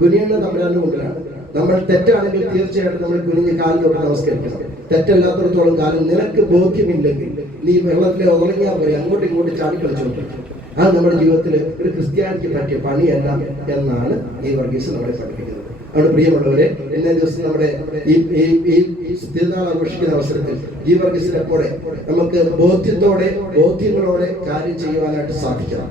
കുനിയെന്ന തമ്പുരാന്റെ മുമ്പിലാണ്. നമ്മൾ തെറ്റാണെങ്കിൽ തീർച്ചയായിട്ടും നമ്മൾ കുനിഞ്ഞ് കാലിൽ തൊട്ട് നമസ്കരിക്കണം. തെറ്റല്ലാത്തടത്തോളം കാലം നിനക്ക് ബോധ്യമില്ലെങ്കിൽ നീ വെള്ളത്തിലെ ഉറങ്ങിയാൽ പോലെ അങ്ങോട്ടും ഇങ്ങോട്ടും ചാടിക്കളിച്ചോട്ടെ. അത് നമ്മുടെ ജീവിതത്തിൽ ഒരു ക്രിസ്ത്യാനിക്ക് പറ്റിയ പണിയല്ല എന്നാണ് ഈ വർഗീസ് നമ്മളെ പഠിപ്പിക്കുന്നത്. അതുകൊണ്ട് പ്രിയമുള്ളവരെ, ഇന്നേ ദിവസം നമ്മുടെ ഈ തിരുനാൾ ആഘോഷിക്കുന്ന അവസരത്തിൽ ഈ വർഗീസിനെ പോലെ നമുക്ക് ബോധ്യങ്ങളോടെ കാര്യം ചെയ്യുവാനായിട്ട് സാധിക്കണം.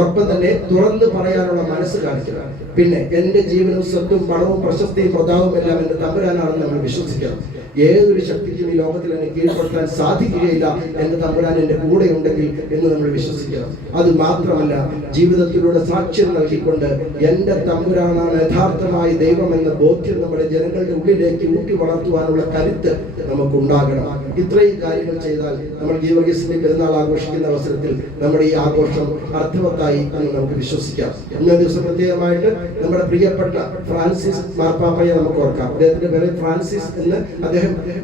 ഒപ്പം തന്നെ തുറന്ന് പറയാനുള്ള മനസ്സ് കാണിക്കണം. പിന്നെ എന്റെ ജീവനും സ്വത്തും പണവും പ്രശസ്തിയും പ്രതാപവും എല്ലാം എന്റെ തമ്പുരാനാണെന്ന് നമ്മൾ വിശ്വസിക്കണം. ഏതൊരു ശക്തിക്കും ഈ ലോകത്തിൽ എന്നെ കീഴ്പ്പെടുത്താൻ സാധിക്കുകയില്ല. എന്റെ തമ്പുരാൻ എന്റെ കൂടെ ഉണ്ടെങ്കിൽ എന്ന് നമ്മൾ വിശ്വസിക്കണം. അത് മാത്രമല്ല, ജീവിതത്തിലൂടെ സാക്ഷ്യം നൽകിക്കൊണ്ട് എന്റെ തമ്പുരാനാണ് യഥാർത്ഥമായി ദൈവം എന്ന ബോധ്യം നമ്മുടെ ജനങ്ങളുടെ ഉള്ളിലേക്ക് ഊട്ടി വളർത്തുവാനുള്ള കരുത്ത് നമുക്കുണ്ടാകണം. ഇത്രയും കാര്യങ്ങൾ ചെയ്താൽ നമ്മൾ ഗീവർഗീസിന്റെ പെരുന്നാൾ ആഘോഷിക്കുന്ന അവസരത്തിൽ നമ്മുടെ ഈ ആഘോഷം അർത്ഥവത്തായി എന്ന് നമുക്ക് വിശ്വസിക്കാം. ഇന്നേ ദിവസം പ്രത്യേകമായിട്ട് നമ്മുടെ പ്രിയപ്പെട്ട ഫ്രാൻസിസ് മാർപ്പാപ്പയെ നമുക്ക് ഓർക്കാം. അദ്ദേഹത്തിന്റെ പേര് ഫ്രാൻസിസ് എന്ന് അദ്ദേഹം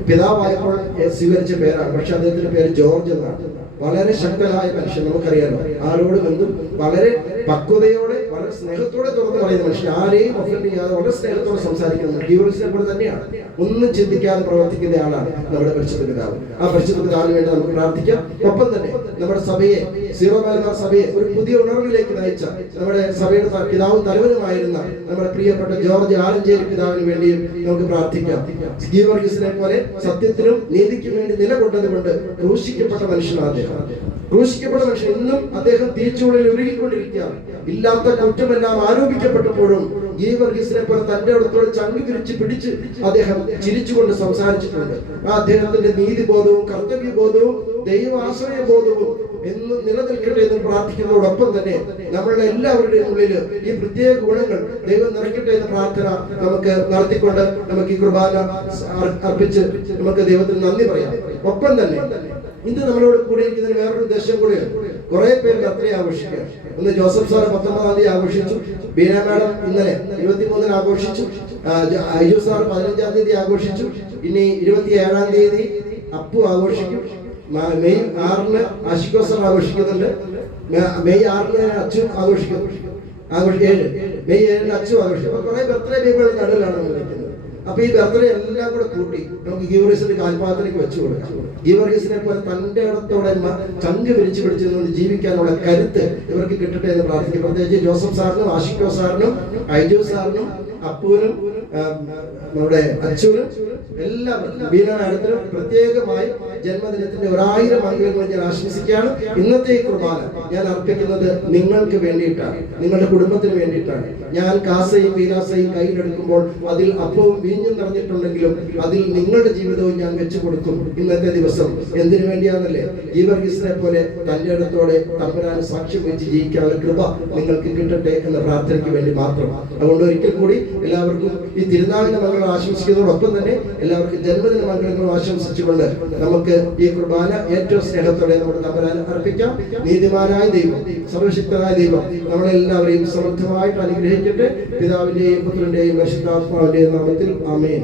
പിതാവായപ്പോൾ സ്വീകരിച്ച പേരാണ്. പക്ഷെ അദ്ദേഹത്തിന്റെ പേര് ജോർജ് എന്നാണ്. വളരെ ശക്തനായ മനുഷ്യൻ, നമുക്കറിയാലോ. ആരോടും എന്തും വളരെ പക്വതയോടെ, വളരെ സ്നേഹത്തോടെ തുറന്ന് പറയുന്ന മനുഷ്യൻ. ആരെയും ഒഫൻഡ് ചെയ്യാതെ വളരെ സ്നേഹത്തോടെ സംസാരിക്കുന്ന ഗീവർഗീസിനെ പോലെ തന്നെയാണ്. ഒന്നും ചിന്തിക്കാതെ പ്രവർത്തിക്കുന്ന ആളാണ് നമ്മുടെ പരിശുദ്ധ പിതാവ്. ആ പരിശുദ്ധ പിതാവിന് വേണ്ടി നമുക്ക് പ്രാർത്ഥിക്കാം. ഒപ്പം തന്നെ നമ്മുടെ സഭയെ, സീറോ മലബാർ സഭയെ ഒരു പുതിയ ഉണർവിലേക്ക് നയിച്ച നമ്മുടെ സഭയുടെ പിതാവും തലവനുമായിരുന്ന നമ്മുടെ പ്രിയപ്പെട്ട ജോർജ് ആലഞ്ചേരി പിതാവിന് വേണ്ടിയും നമുക്ക് പ്രാർത്ഥിക്കാം. ഗീവർഗീസിനെ പോലെ സത്യത്തിനും നീതിക്കും വേണ്ടി നിലകൊണ്ടത് കൊണ്ട് ക്രൂശിക്കപ്പെട്ട മനുഷ്യനാണ്. ക്രൂശിക്കപ്പെട്ട മനുഷ്യൻ ഇന്നും അദ്ദേഹം തീച്ചുള്ളിൽ ഉരുകിക്കൊണ്ടിരിക്കുകയാണ്. ഇല്ലാത്ത കുറ്റമെല്ലാം ആരോപിക്കപ്പെട്ടപ്പോഴും ഈ വർഗീസിനെ പോലെ തന്റെ അടുത്തോട് ചങ്കി പിടിച്ച് അദ്ദേഹം ചിരിച്ചുകൊണ്ട് സംസാരിച്ചിട്ടുണ്ട്. ആ അദ്ദേഹത്തിന്റെ നീതിബോധവും കർത്തവ്യബോധവും ദൈവാശ്രയ ബോധവും എന്ന് നിലനിൽക്കട്ടെ എന്ന് പ്രാർത്ഥിക്കുന്നതോടൊപ്പം തന്നെ നമ്മളുടെ എല്ലാവരുടെയും ഉള്ളിൽ ഈ പ്രത്യേക ഗുണങ്ങൾ ദൈവം നിറയ്ക്കട്ടെ എന്ന പ്രാർത്ഥന നമുക്ക് നടത്തിക്കൊണ്ട് നമുക്ക് ഈ കുർബാന അർപ്പിച്ച് നമുക്ക് ദൈവത്തിന് നന്ദി പറയാം. ഒപ്പം തന്നെ ഇന്ന് നമ്മളോട് കൂടിയിരിക്കുന്നതിന് വേറൊരു ഉദ്ദേശം കൂടിയാണ്. കുറെ പേര് ബർത്ത്ഡേ ആഘോഷിക്കുക. ഒന്ന് ജോസഫ് സാറ് 19-ാം തീയതി ആഘോഷിച്ചു, ബീന മാഡം ഇന്നലെ 23-ന് ആഘോഷിച്ചു, അയ്യോ സാറ് 15-ാം തീയതി ആഘോഷിച്ചു, ഇനി 27-ാം തീയതി അപ്പു ആഘോഷിക്കും, മെയ് 6-ന് ആഷിഖോ സാർ ആഘോഷിക്കുന്നുണ്ട്, മെയ് 6-ന് അച്ചു ആഘോഷിക്കും, മെയ് 7-ന് അച്ചു ആഘോഷിക്കും. അപ്പൊ കുറെ ബർത്ത്ഡേ ബേബികളുടെ നടുവിലാണ് നമ്മൾ നിൽക്കുന്നത്. അപ്പൊ ഈ ബർത്ത്ഡേ എല്ലാം കൂടെ കൂട്ടി നമുക്ക് ഗീവർഗീസിന്റെ കാൽപാദത്തിലേക്ക് വെച്ചു കൊടുക്കാം. ഗീവർഗീസിനെ പോലെ തന്റെ ഇടത്തോടെ ചങ്ക് വിരിച്ചു പിടിച്ചുകൊണ്ട് ജീവിക്കാനുള്ള കരുത്ത് ഇവർക്ക് കിട്ടട്ടെ എന്ന് പ്രാർത്ഥിക്കും. പ്രത്യേകിച്ച് ജോസഫ് സാറിനും ആഷിഖോ സാറിനും ഐജു സാറിനും അപ്പൂനും നമ്മുടെ അച്ഛനും എല്ലാം ബീന മാഡത്തിനും പ്രത്യേകമായി ജന്മദിനത്തിന്റെ 1000 മംഗളങ്ങൾ ഞാൻ ആശംസിക്കുകയാണ്. ഇന്നത്തെ ഈ കുർബാന ഞാൻ അർപ്പിക്കുന്നത് നിങ്ങൾക്ക് വേണ്ടിയിട്ടാണ്, നിങ്ങളുടെ കുടുംബത്തിന് വേണ്ടിയിട്ടാണ്. ഞാൻ കാസയും പീരാസയും കയ്യിലെടുക്കുമ്പോൾ അതിൽ അപ്പവും വീഞ്ഞും നിറഞ്ഞിട്ടുണ്ടെങ്കിലും അതിൽ നിങ്ങളുടെ ജീവിതവും ഞാൻ വെച്ചു കൊടുക്കും. ഇന്നത്തെ ദിവസം എന്തിനു വേണ്ടിയാണല്ലേ? ഈ വർഗീസിനെ പോലെ തന്റെ ഇടത്തോടെ തമ്പുരാൻ സാക്ഷ്യം വെച്ച് ജീവിക്കാനുള്ള കൃപ നിങ്ങൾക്ക് കിട്ടട്ടെ എന്ന പ്രാർത്ഥനയ്ക്ക് വേണ്ടി മാത്രം. അതുകൊണ്ട് ഒരിക്കൽ കൂടി എല്ലാവർക്കും ഈ തിരുനാളിന്റെ മംഗളം ആശംസിക്കുന്നതോടൊപ്പം തന്നെ എല്ലാവർക്കും ജന്മദിന മംഗളങ്ങളും ആശംസിച്ചുകൊണ്ട് നമുക്ക് ഈ കുർബാന ഏറ്റവും സ്നേഹത്തോടെ നമ്മുടെ തമ്പുരാൻ അർപ്പിക്കാം. നീതിമാനായ ദൈവം, സർവശക്തനായ ദൈവം നമ്മളെല്ലാവരെയും സമൃദ്ധമായിട്ട് അനുഗ്രഹിക്കട്ടെ. പിതാവിന്റെയും പുത്രന്റെയും പരിശുദ്ധാത്മാവിന്റെയും നാമത്തിൽ ആമേൻ.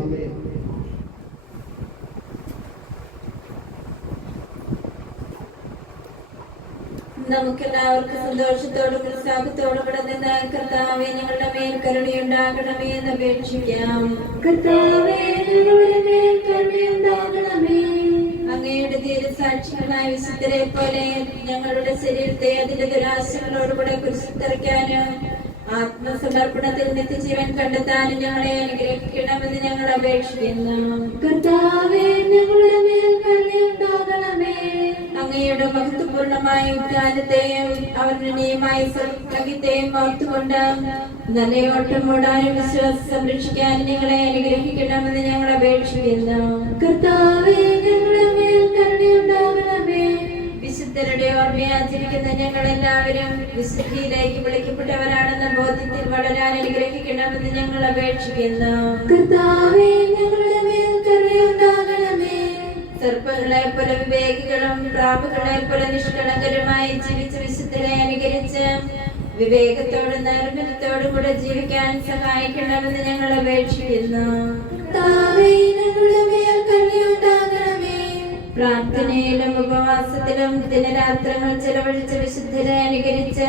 നമുക്കെല്ലാവർക്കും സന്തോഷത്തോടും ഉത്സാഹത്തോടും കൂടെ നിന്ന് കർത്താവേ ഞങ്ങളുടെ മേൽ കരുണയുണ്ടാകണമേ എന്ന് അപേക്ഷിക്കാം. കർത്താവേ ഞങ്ങളുടെ മേൽ കരുണയുണ്ടാകണമേ. അങ്ങയുടെ ധീരസാക്ഷികളായ വിശുദ്ധരെ പോലെ ഞങ്ങളുടെ ശരീരത്തെ അതിന്റെ ദുരാശകളോടുകൂടെ കുരിശിത്തറയ്ക്കാനും ആത്മസമർപ്പണത്തിൽ നിത്യജീവൻ കണ്ടെത്താനും ഞങ്ങളെ അനുഗ്രഹിക്കണമെന്ന് ഞങ്ങൾ അപേക്ഷിക്കുന്നു. കർത്താവേ ഞങ്ങളുടെ മേൽ അങ്ങയുടെ മഹത്വപൂർണമായ ഉദ്ധാനത്തെയും അവർണ്ണനീയമായ സൗഭാഗ്യത്തെയും ഓർത്തുകൊണ്ട് നല്ല ഓട്ടം ഓടാനും വിശ്വാസം സംരക്ഷിക്കാനും ഞങ്ങളെ അനുഗ്രഹിക്കണമെന്ന് ഞങ്ങൾ അപേക്ഷിക്കുന്നു. കർത്താവേ, ഞങ്ങളുടെ മേൽ കരുണയുണ്ടാകണമേ. വിശുദ്ധരുടെ ഓർമ്മയാചരിക്കുന്ന ഞങ്ങൾ എല്ലാവരും വിശുദ്ധിയിലേക്ക് വിളിക്കപ്പെട്ടവരാണെന്ന ബോധ്യത്തിൽ വളരാൻ അനുഗ്രഹിക്കണമെന്ന് ഞങ്ങൾ അപേക്ഷിക്കുന്നു. കർത്താവേ, ഞങ്ങളുടെ മേൽ കരുണയുണ്ടാകണമേ. സർപ്പങ്ങളെ പോലെ വിവേകികളും പ്രാവുകളെ പോലെ നിഷ്കളങ്കരുമായി ജീവിച്ച വിശുദ്ധരെ അനുകരിച്ച് വിവേകത്തോടും നിർമ്മലത്തോടും കൂടെ ജീവിക്കാൻ സഹായിക്കണമെന്ന് ഞങ്ങൾ അപേക്ഷിക്കുന്നു. പ്രാർത്ഥനയിലും ഉപവാസത്തിലും ദിനരാത്രങ്ങൾ ചെലവഴിച്ച വിശുദ്ധരെ അനുകരിച്ച്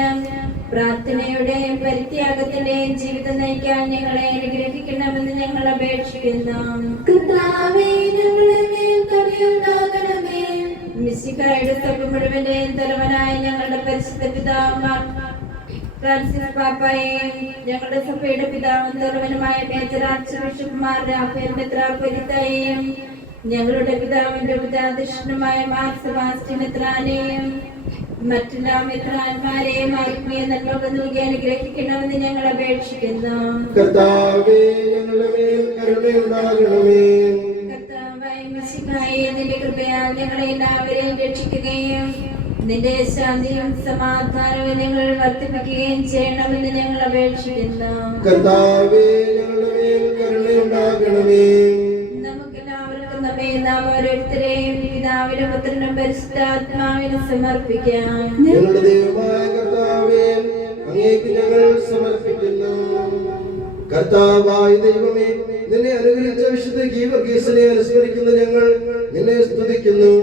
പ്രാർത്ഥനയുടെയും പരിത്യാഗത്തിന്റെയും ജീവിതം നയിക്കാൻ ഞങ്ങളെ അനുഗ്രഹിക്കണമെന്ന് ഞങ്ങൾ അപേക്ഷിക്കുന്നു. മിശിഹായുടെ സഭ മുഴുവന്റെയും തലവനായ ഞങ്ങളുടെ പരിശുദ്ധ പിതാവ് ഫ്രാൻസിസ് പാപ്പായെയും ഞങ്ങളുടെ സഭയുടെ പിതാവും തലവനുമായ major archbishop Mar Raphael മെത്രാപ്പൊലീത്തയെയും ഞങ്ങളുടെ പിതാവിന്റെ ഉപദേശനുമായ മാർ സെബാസ്റ്റ്യൻ മെത്രാനെയും മറ്റെല്ലാ മെത്രാന്മാരെയും ആത്മീയ നന്മകൾ നൽകി അനുഗ്രഹിക്കണമെന്ന് ഞങ്ങൾ അപേക്ഷിക്കുന്നു. കർത്താവേ, ഞങ്ങളുടെ മേൽ കരുണയുണ്ടാകണമേ. കർത്താവായ മിശിഹായേ, നിന്റെ കൃപയാൽ ഞങ്ങളെ എല്ലാവരെയും രക്ഷിക്കുകയും നിന്റെ ശാന്തിയും സമാധാനവും ഞങ്ങൾ വർദ്ധിപ്പിക്കുകയും ചെയ്യണമെന്ന് ഞങ്ങൾ അപേക്ഷിക്കുന്നു. കർത്താവേ, ഞങ്ങളുടെ മേൽ കരുണയുണ്ടാകണമേ. നമുക്കെല്ലാവർക്കും നമ്മെ നാം ഓരോരുത്തരെയും പിതാവിനും പുത്രനും പരിശുദ്ധാത്മാവിനും സമർപ്പിക്കാം. ഞങ്ങളുടെ ദൈവമായ കർത്താവേ, അങ്ങേക്ക് ഞങ്ങൾ സമർപ്പിക്കുന്നു. കർത്താവായ ദൈവമേ, നിന്നെ അനുഗ്രഹിച്ച വിശുദ്ധ ഗീവർഗീസിനെ അനുസ്മരിക്കുന്ന ഞങ്ങൾ നിന്നെ സ്തുതിക്കുന്നു.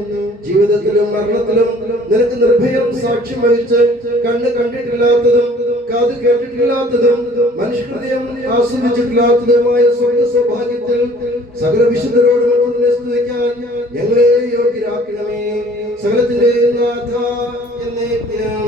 ജീവിതത്തിലും മരണത്തിലും നിനക്ക് നിർഭയം സാക്ഷ്യം വഹിച്ച് കണ്ണ് കണ്ടിട്ടില്ലാത്തതും കാത് കേട്ടിട്ടില്ലാത്തതും മനുഷ്യഹൃദയം ആസ്വദിച്ചിട്ടില്ലാത്തതുമായ സ്വർഗ സൗഭാഗ്യത്തിൽ സകല വിശുദ്ധരോടും നിന്നെ സ്തുതിക്കാൻ ഞങ്ങളെ യോഗ്യരാക്കണമേ. സകലത്തിന്റെ നാഥ എന്നേക്കും.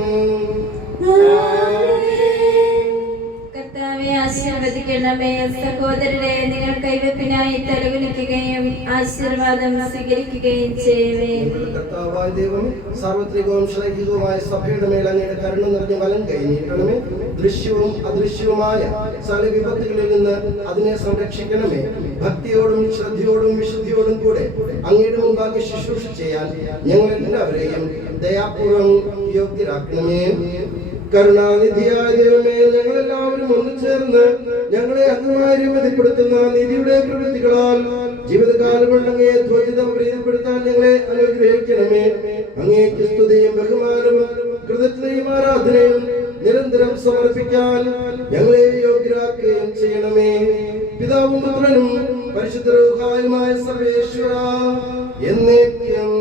കർത്താവേ, ആശീർവദിക്കണമേ. സഹോദരരെ, നിങ്ങൾ കൈവെപ്പിനായി തലകുനിക്കുകയും ആശീർവാദം സ്വീകരിക്കുകയും ചെയ്യവേ. കർത്താവായ ദൈവമേ, സാർവത്രികവും ശ്ലൈഹികവുമായ സഭയുടെ മേൽ അങ്ങയുടെ കരുണ നിറഞ്ഞ വലം കൈ നീട്ടണമേ. ദൃശ്യവും അദൃശ്യവുമായ സകല വിപത്തുകളിൽ നിന്ന് അതിനെ സംരക്ഷിക്കണമേ. ഭക്തിയോടും ശ്രദ്ധയോടും വിശുദ്ധിയോടും കൂടെ അങ്ങയുടെ മുമ്പാകെ ശുശ്രൂഷ ചെയ്യാൻ ഞങ്ങൾ എല്ലാവരെയും ദയാപൂർവം യോഗ്യരാക്കണമേ. കരുണാനിധിയായ ദൈവമേ, ഞങ്ങളെല്ലാവരും ഒന്നുചേർന്ന് ഞങ്ങളെ അങ്ങുമായി ബന്ധപ്പെടുത്തുന്ന നിധിയുടെ പ്രവൃത്തികളാൽ ജീവിതകാലം അങ്ങേ ധ്വജിതം പ്രീതിപ്പെടുത്താൻ ഞങ്ങളെ അനുഗ്രഹിക്കണമേ. അങ്ങേക്ക് സ്തുതിയും ബഹുമാനവും കൃതജ്ഞതയും ആരാധനയും നിരന്തരം സമർപ്പിക്കാൻ ഞങ്ങളെ യോഗ്യരാക്കുകയും ചെയ്യണമേ. പിതാവും പുത്രനും പരിശുദ്ധ റൂഹായുമായ സർവേശ്വര എന്നേക്കും.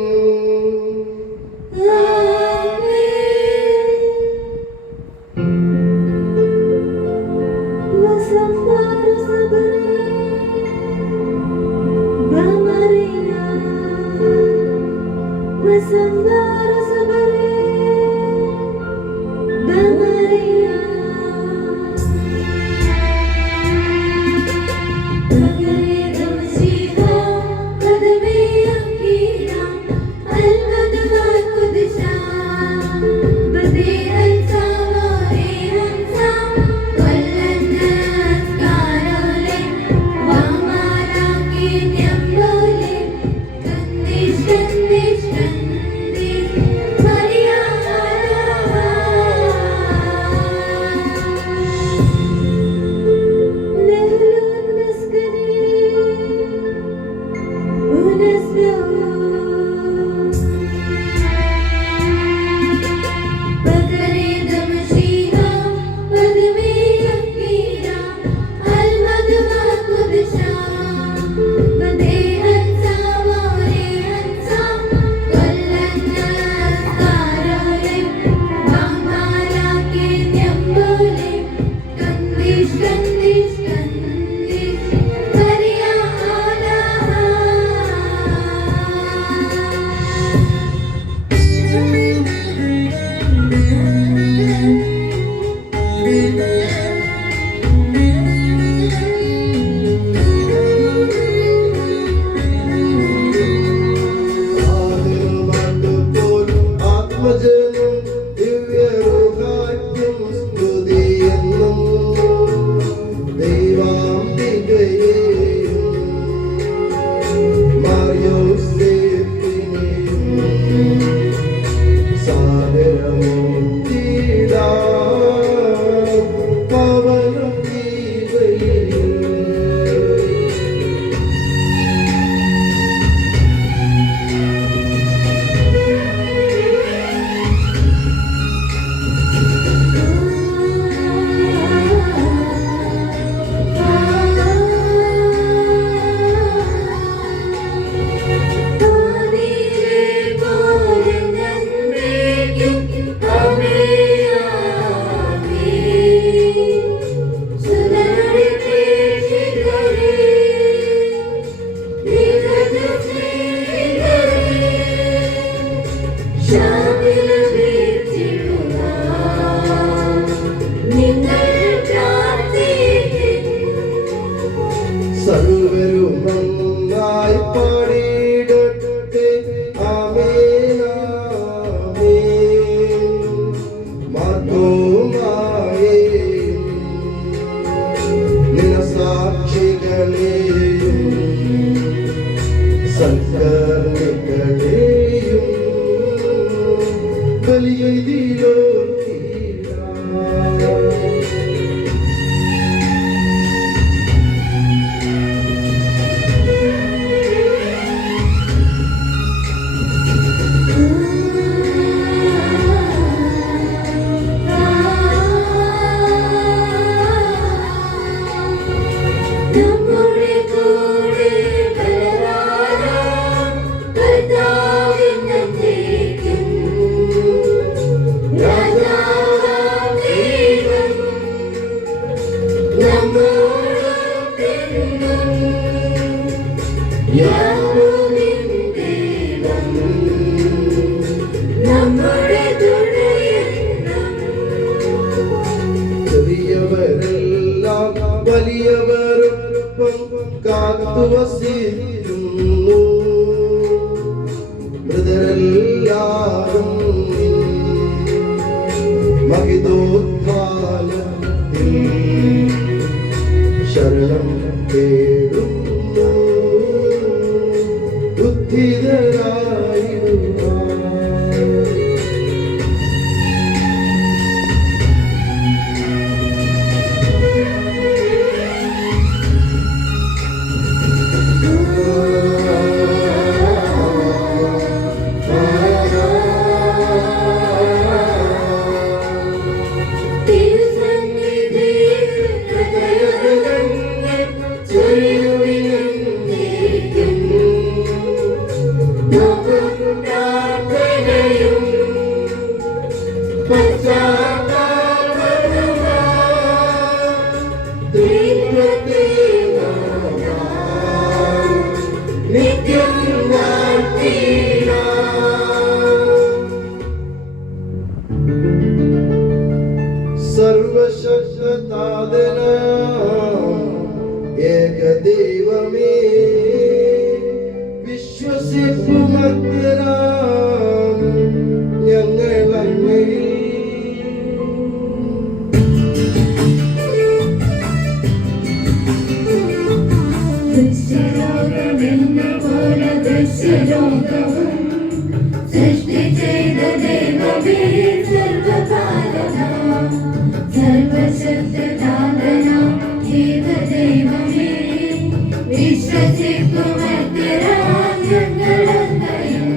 Maria ശാന്തി ലഭിച്ചിടുക. നിങ്ങൾ പ്രാർത്ഥിക്കുന്നു. സർവരും നന്നായി പാടിയിടട്ടെ. ആമേൻ ആമേൻ. മാർഗ്ഗവുമായേയും നിനസാക്ഷികളെയും സൽക്കർമ്മികളെയും നമ്മുടെ കൂടെ ബലവാനാം കർത്താവിനെ ജയിക്കും. രാജാവാം ദൈവം നമ്മോടൊപ്പം. യാക്കോബിൻ ദൈവം നമ്മുടെ തുണയെന്നും. ചെറിയവരെല്ലാം വലിയവരൊപ്പം കാത്തുവസിക്കുന്നു. മൃതരെല്ലാവരും മഹിതോത്ഥാനത്തിൽ ശരണം തേടുന്നു. ബുദ്ധിതരായിടുക. സർവശക്തനാം ഏകദൈവമേ, വിശ്വസിപ്പുമർത്യരാം ഞങ്ങൾ അങ്ങയിൽ. ദൃശ്യലോകമെന്ന പോലെ ദൃശ്യലോകവും സൃഷ്ടി ചെയ്ത ദൈവമേ, സർവകാലനാം സർവശക്തനാഥനാം ജീവദൈവമേ, വിശ്വസിപ്പുമർത്യരാം ഞങ്ങൾ അങ്ങയിൽ.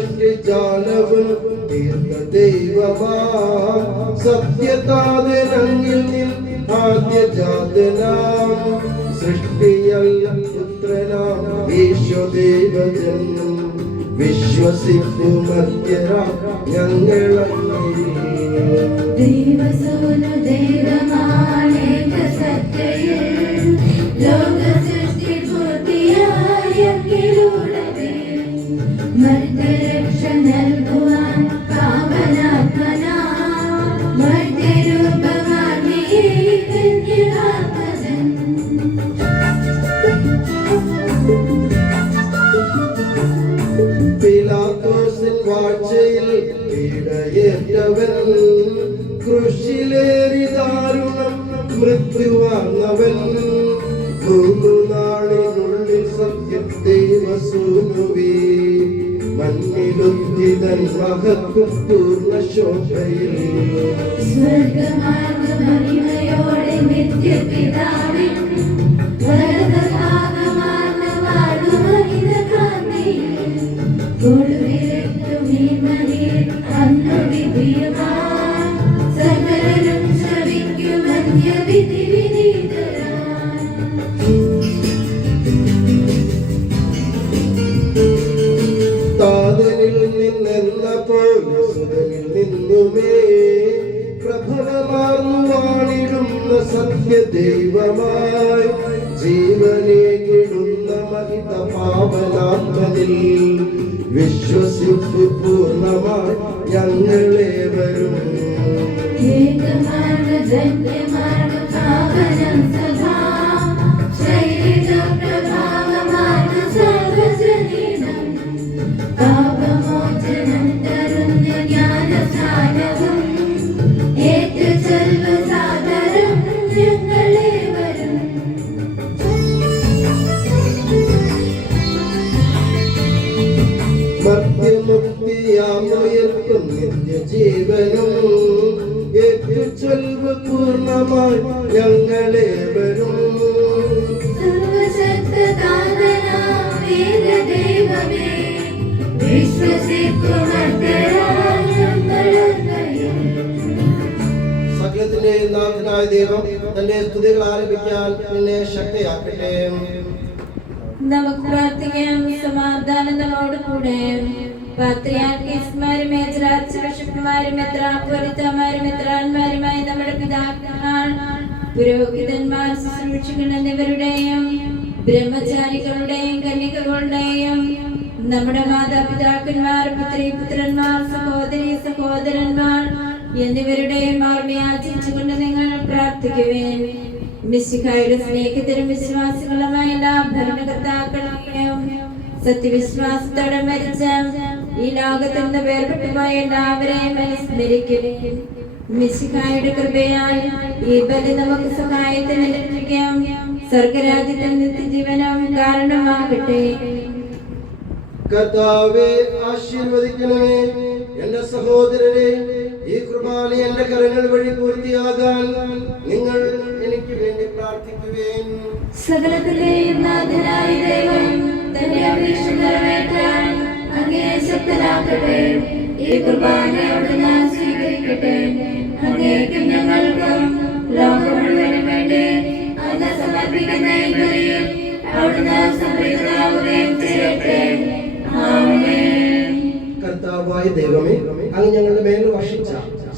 സർവസൃഷ്ടിജാലവും തീർത്ത ദൈവമാ, സത്യതാതനങ്ങിൽ ആദ്യജാതനാം സൃഷ്ടിയല്ല പുത്രനാം ഈശ്വദേവജൻ, വിശ്വസിപ്പുമർത്യരാം ഞങ്ങൾ അങ്ങയിൽ. ദൈവസൂന ദൈവമാണേക സത്യയിൽ ലോകസൃഷ്ടി പൂർത്തിയായ അങ്ങിലൂടവേ, മർത്യരക്ഷ നൽകുവാൻ പാവനാത്മനാ മർത്യരൂപമാർന്നിയേ കന്യകാത്മജൻ. പിലാത്തോസിൻ വാഴ്ചയിൽ പീഡയേറ്റവൻ, ക്രൂശിലേറി ദാരുണം മൃത്യുവാർന്നവൻ, 3 നാളിനുള്ളിൽ സത്യദൈവസൂനുവേ, മണ്ണിലുദ്ധിതൻ മഹത്വം പൂർണ്ണ ശോഭയിൽ. സ്വർഗമാർഗമഹിമയോടെ നിത്യപിതാവിൻ വരദഭാഗമാർന്ന വാഴുമഹിതകാന്തിയിൽ കൊടുവിരട്ടും ഈ മണിയിൽ അന്നു വിധിയുമാൻ സകലരും ശ്രവിക്കും അന്യവിധി വിനീതരാൻ. താതനിൽ നിന്നെന്ന പോലെ സുതനിൽ നിന്നുമേ പ്രഭവമാർന്നു വാണിടുന്ന സത്യദൈവമേ, പൂർണ്ണമായി ജീവനെ കിടുന്ന മഹിത പാവനാത്മനിൽ വിശ്വസിപ്പ് പൂർണ്ണമായി ഞങ്ങളേവരും ഏകമാണ് ധന്യമാണ് പാവനം സദാ ശൈലിക പ്രഭാവമാണ് സർവജനീനം പാപമോചനം തരുന്ന ജ്ഞാനസാരവും ഏറ്റ സർവസാദരം ഞങ്ങളേവരും മർത്യമുക്തിയാമുയർത്തും നിത്യജീവനും ഏറ്റുചൊൽവ് പൂർണ്ണമായി ഞങ്ങളേവരും സർവശക്തദാതനാം വേദദൈവമേ വിശ്വസിക്കുമർത്തരായ ഞങ്ങളെയും സകലത്തിന്റെ നാഥനായ ദൈവം തന്റെ സ്തുതികൾ ആരംഭിക്കാൻ നിന്നെ ശക്തിയാക്കട്ടെ. നമുക്ക് പ്രാർത്ഥിക്കാം. സമാധാനം നമ്മോട് കൂടെ. പാത്രിയാർക്കീസ്മാരും മേജർ ബിഷപ്പുമാരും മെത്രാപ്പൊലീത്തമാരും മെത്രാന്മാരുമായ നമ്മുടെ പിതാക്കന്മാർ, പുരോഹിതന്മാർ, ശുശ്രൂഷകർ എന്നിവരുടെയും ബ്രഹ്മചാരികളുടെയും കന്യകകളുടെയും നമ്മുടെ മാതാപിതാക്കന്മാർ, പുത്രീപുത്രന്മാർ, സഹോദരി സഹോദരന്മാർ എന്നിവരുടെയും ഓർമ്മയാചരിച്ചുകൊണ്ട് നിങ്ങൾ പ്രാർത്ഥിക്കുവേൻ. മിശിഹായുടെ സ്നേഹിതരും വിശ്വാസികളുമായ എല്ലാ ഭരണകർത്താക്കളെയും സത്യവിശ്വാസത്തോടെ മരിച്ച ഈ ലോകത്തിൽ നിന്ന് വേർപെട്ടുപോയ എല്ലാവരെയും അനുസ്മരിക്കുകയും മിശിഹായുടെ കൃപയാൽ ഈ ബലി നമുക്ക് സഹായത്തിന് ലഭിക്കാം. സ്വർഗരാജ്യത്തിൽ നിത്യജീവനം കാരണമാകട്ടെ. കർത്താവേ, ആശീർവദിക്കണമേ. എന്റെ സഹോദരരെ, ഈ കുർബാന എന്റെ കരങ്ങൾ വഴി പൂർത്തിയാകാൻ നിങ്ങൾ എനിക്ക് വേണ്ടി പ്രാർത്ഥിക്കുവേൻ. സകലത്തിലെയും നാഥനായ ദൈവം തന്റെ അപേക്ഷ നിറവേറ്റാൻ അങ്ങേ ശക്തനാക്കട്ടെ. ഈ കുർബാനയോട് ഞാൻ സ്വീകരിക്കട്ടെ. അങ്ങേക്കും ഞങ്ങൾക്കും ലോകം മുഴുവനും വേണ്ടി അങ്ങ് സമർപ്പിക്കുന്ന ഈ ബലിയിൽ അവിടുന്ന് സംപ്രീതനാവുകയും ചെയ്യട്ടെ. ആമേൻ. കർത്താവായ ദൈവമേ, അങ്ങ് ഞങ്ങളുടെ മേൽ വർഷിച്ച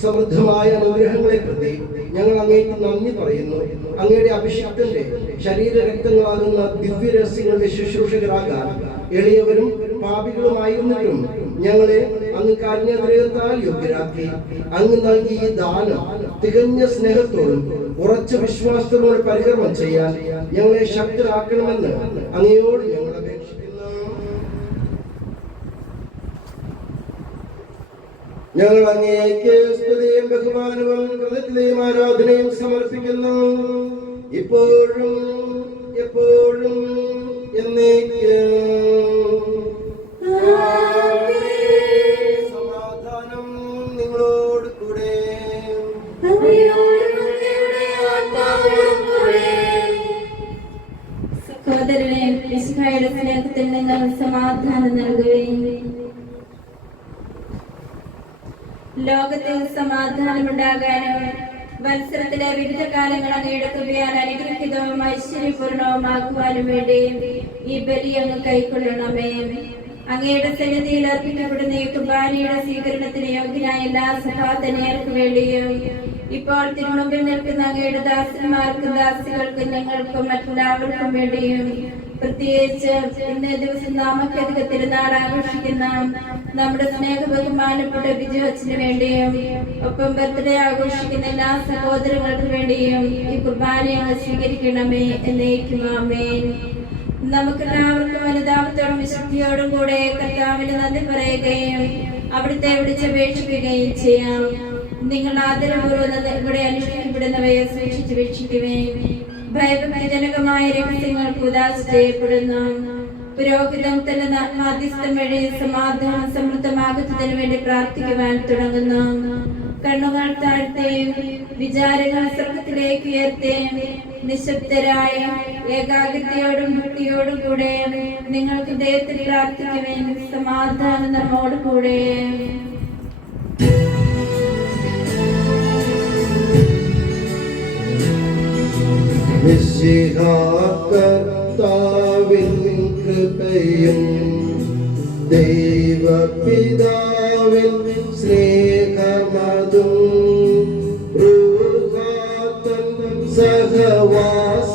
സമൃദ്ധമായ അനുഗ്രഹങ്ങളെ പ്രതി ഞങ്ങൾ അങ്ങേക്ക് നന്ദി പറയുന്നു. അങ്ങയുടെ അഭിഷിക്തന്റെ ശരീരരക്തങ്ങളാകുന്ന ദിവ്യരഹസ്യങ്ങളുടെ ശുശ്രൂഷകരാകാൻ എളിയവരും പാപികളുമായിരുന്നിട്ടും ഞങ്ങളെ അങ്ങ് കാരുണ്യത്താൽ യോഗ്യരാക്കി. അങ്ങ് നൽകിയ ഈ ദാനം തികഞ്ഞ സ്നേഹത്തോടും ഉറച്ച വിശ്വാസത്തോടും പരികർമ്മം ചെയ്യാൻ ഞങ്ങളെ ശക്തരാക്കണമെന്ന് അങ്ങയോട് ഞങ്ങൾ അപേക്ഷിക്കുന്നു. ഞങ്ങൾ അങ്ങേക്ക് സ്തുതിയും ബഹുമാനവും ഹൃദയത്തിലെയും ആരാധനയും സമർപ്പിക്കുന്നു, ഇപ്പോഴും എപ്പോഴും എന്നേക്കും. സമാധാനം നിങ്ങളോട് കൂടെ. സഹോദരനെ, മിശിഹായുടെ സ്നേഹത്തിൽ നിങ്ങൾ സമാധാനം നൽകുകയും ലോകത്തിൽ സമാധാനമുണ്ടാകാനും വത്സരത്തിലെ വിവിധ കാലങ്ങൾ അങ്ങയുടെ കൃപയാൽ അനുഗ്രഹിതവും ഐശ്വര്യപൂർണവുമാക്കുവാനും വേണ്ടി ഈ ബലി അങ്ങ് കൈക്കൊള്ളണമേ. അങ്ങയുടെ സന്നിധിയിൽ അർപ്പിക്കപ്പെടുന്ന ഈ കുർബാനയുടെ സ്വീകരണത്തിന് യോഗ്യനായ എല്ലാ സഭാതനേർക്ക് വേണ്ടിയും ഇപ്പോൾ തിരുമുമ്പിൽ നിൽക്കുന്ന അങ്ങയുടെ ദാസന്മാർക്കും ദാസികൾക്കും ഞങ്ങൾക്കും മറ്റെല്ലാവർക്കും വേണ്ടിയും പ്രത്യേകിച്ച് ഇന്നേ ദിവസം നാമക്കധിക തിരുനാൾ ആഘോഷിക്കുന്ന നമ്മുടെ സ്നേഹ ബഹുമാനപ്പെട്ട ബിജുവച്ചന് വേണ്ടിയും ഒപ്പം ബർത്ത്ഡേ ആഘോഷിക്കുന്ന എല്ലാ സഹോദരങ്ങൾക്കും വേണ്ടിയും ഈ കുർബാനയെ സ്വീകരിക്കണമേ. എന്നേക്കും ആമേൻ. നമുക്കെല്ലാവർക്കും അനുതാപത്തോടും വിശുദ്ധിയോടും കൂടെ കർത്താവിന് നന്ദി പറയുകയും അവിടുത്തെ വിളിച്ചപേക്ഷിക്കുകയും ചെയ്യാം. നിങ്ങൾ ആദരപൂർവ്വം ഇവിടെ അനുഷ്ഠിക്കപ്പെടുന്നവയെ സൂക്ഷിച്ചു വീക്ഷിക്കുകയും ഭയഭക്തിജനകമായ രഹസ്യങ്ങൾക്ക് ഉദാസ ചെയ്യപ്പെടുന്നു. പുരോഹിതൻ തന്റെ മാധ്യസ്ഥം വഴി സമാധാനം സമൃദ്ധമാകുന്നതിനു വേണ്ടി പ്രാർത്ഥിക്കുവാൻ തുടങ്ങുന്നു. കണ്ണുകൾ താഴ്ത്തുകയും വിചാരങ്ങൾ സ്വർഗത്തിലേക്ക് ഉയർത്തുകയും നിശബ്ദരായ ഏകാഗ്രതയോടും ഭക്തിയോടും കൂടെ നിങ്ങൾക്ക് ദൈവത്തിൽ പ്രാർത്ഥിക്കുവാൻ സമാധാനം നമ്മോട് കൂടെ. കർത്താവിൻ കൃപയും ദൈവപിതാവിൻ സ്നേഹമതും സഹവാസ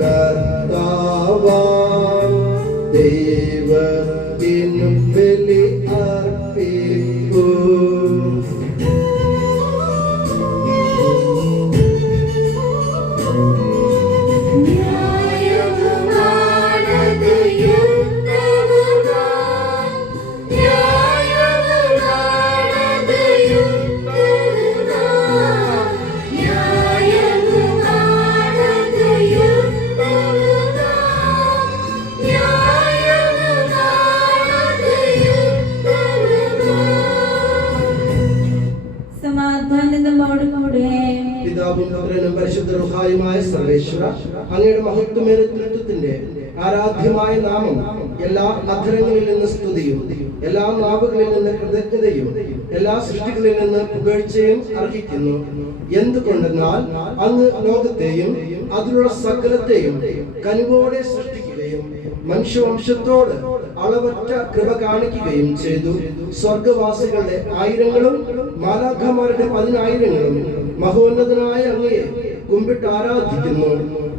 കർത്താവാം ദൈവത്തിനു ബലി അർപ്പിക്കൂ. പിതാവും പുത്രനും പരിശുദ്ധ റൂഹായുമായ സർവേശ്വര, അങ്ങയുടെ മഹത്വമേറിയ തൃത്വത്തിന്റെ ആരാധ്യമായ നാമം എല്ലാ അധരങ്ങളിൽ നിന്ന് സ്തുതിയും എല്ലാ നാവുകളിൽ നിന്ന് കൃതജ്ഞതയും എല്ലാ സൃഷ്ടികളിൽ നിന്ന് പുകഴ്ചയും അർഹിക്കുന്നു. എന്തുകൊണ്ടെന്നാൽ അങ്ങ് ലോകത്തെയും അതിലുള്ള സകലത്തെയും കനിവോടെ സൃഷ്ടിക്കുകയും മനുഷ്യവംശത്തോട് അളവറ്റ കൃപ കാണിക്കുകയും ചെയ്തു. സ്വർഗവാസികളുടെ ആയിരങ്ങളും മാലാഖമാരുടെ 10,000ങ്ങളും മഹോന്നതനായ അങ്ങയെ കുമ്പിട്ട് ആരാധിക്കുന്നു.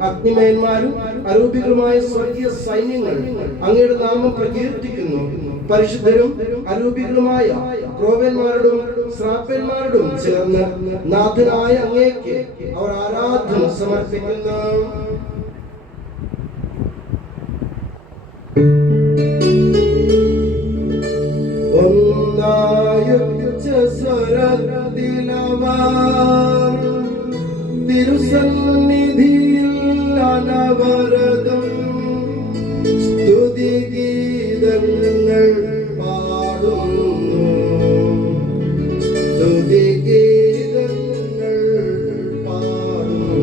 അഗ്നിമയന്മാരും അരൂപികളുമായ സ്വർഗീയ സൈന്യങ്ങൾ അങ്ങയുടെ നാമം പ്രകീർത്തിക്കുന്നു. പരിശുദ്ധരും അരൂപികളുമായ ക്രോവന്മാരോടും ശ്രാപ്പന്മാരോടും ചേർന്ന് നാഥനായ അങ്ങേക്ക് അവർ ആരാധന സമർപ്പിക്കുന്നു. തിരുസന്നിധിയിൽ അനവരതം സ്തുതിഗീതങ്ങൾ പാടുന്നു. സ്തുതിഗീതങ്ങൾ പാടുന്നു.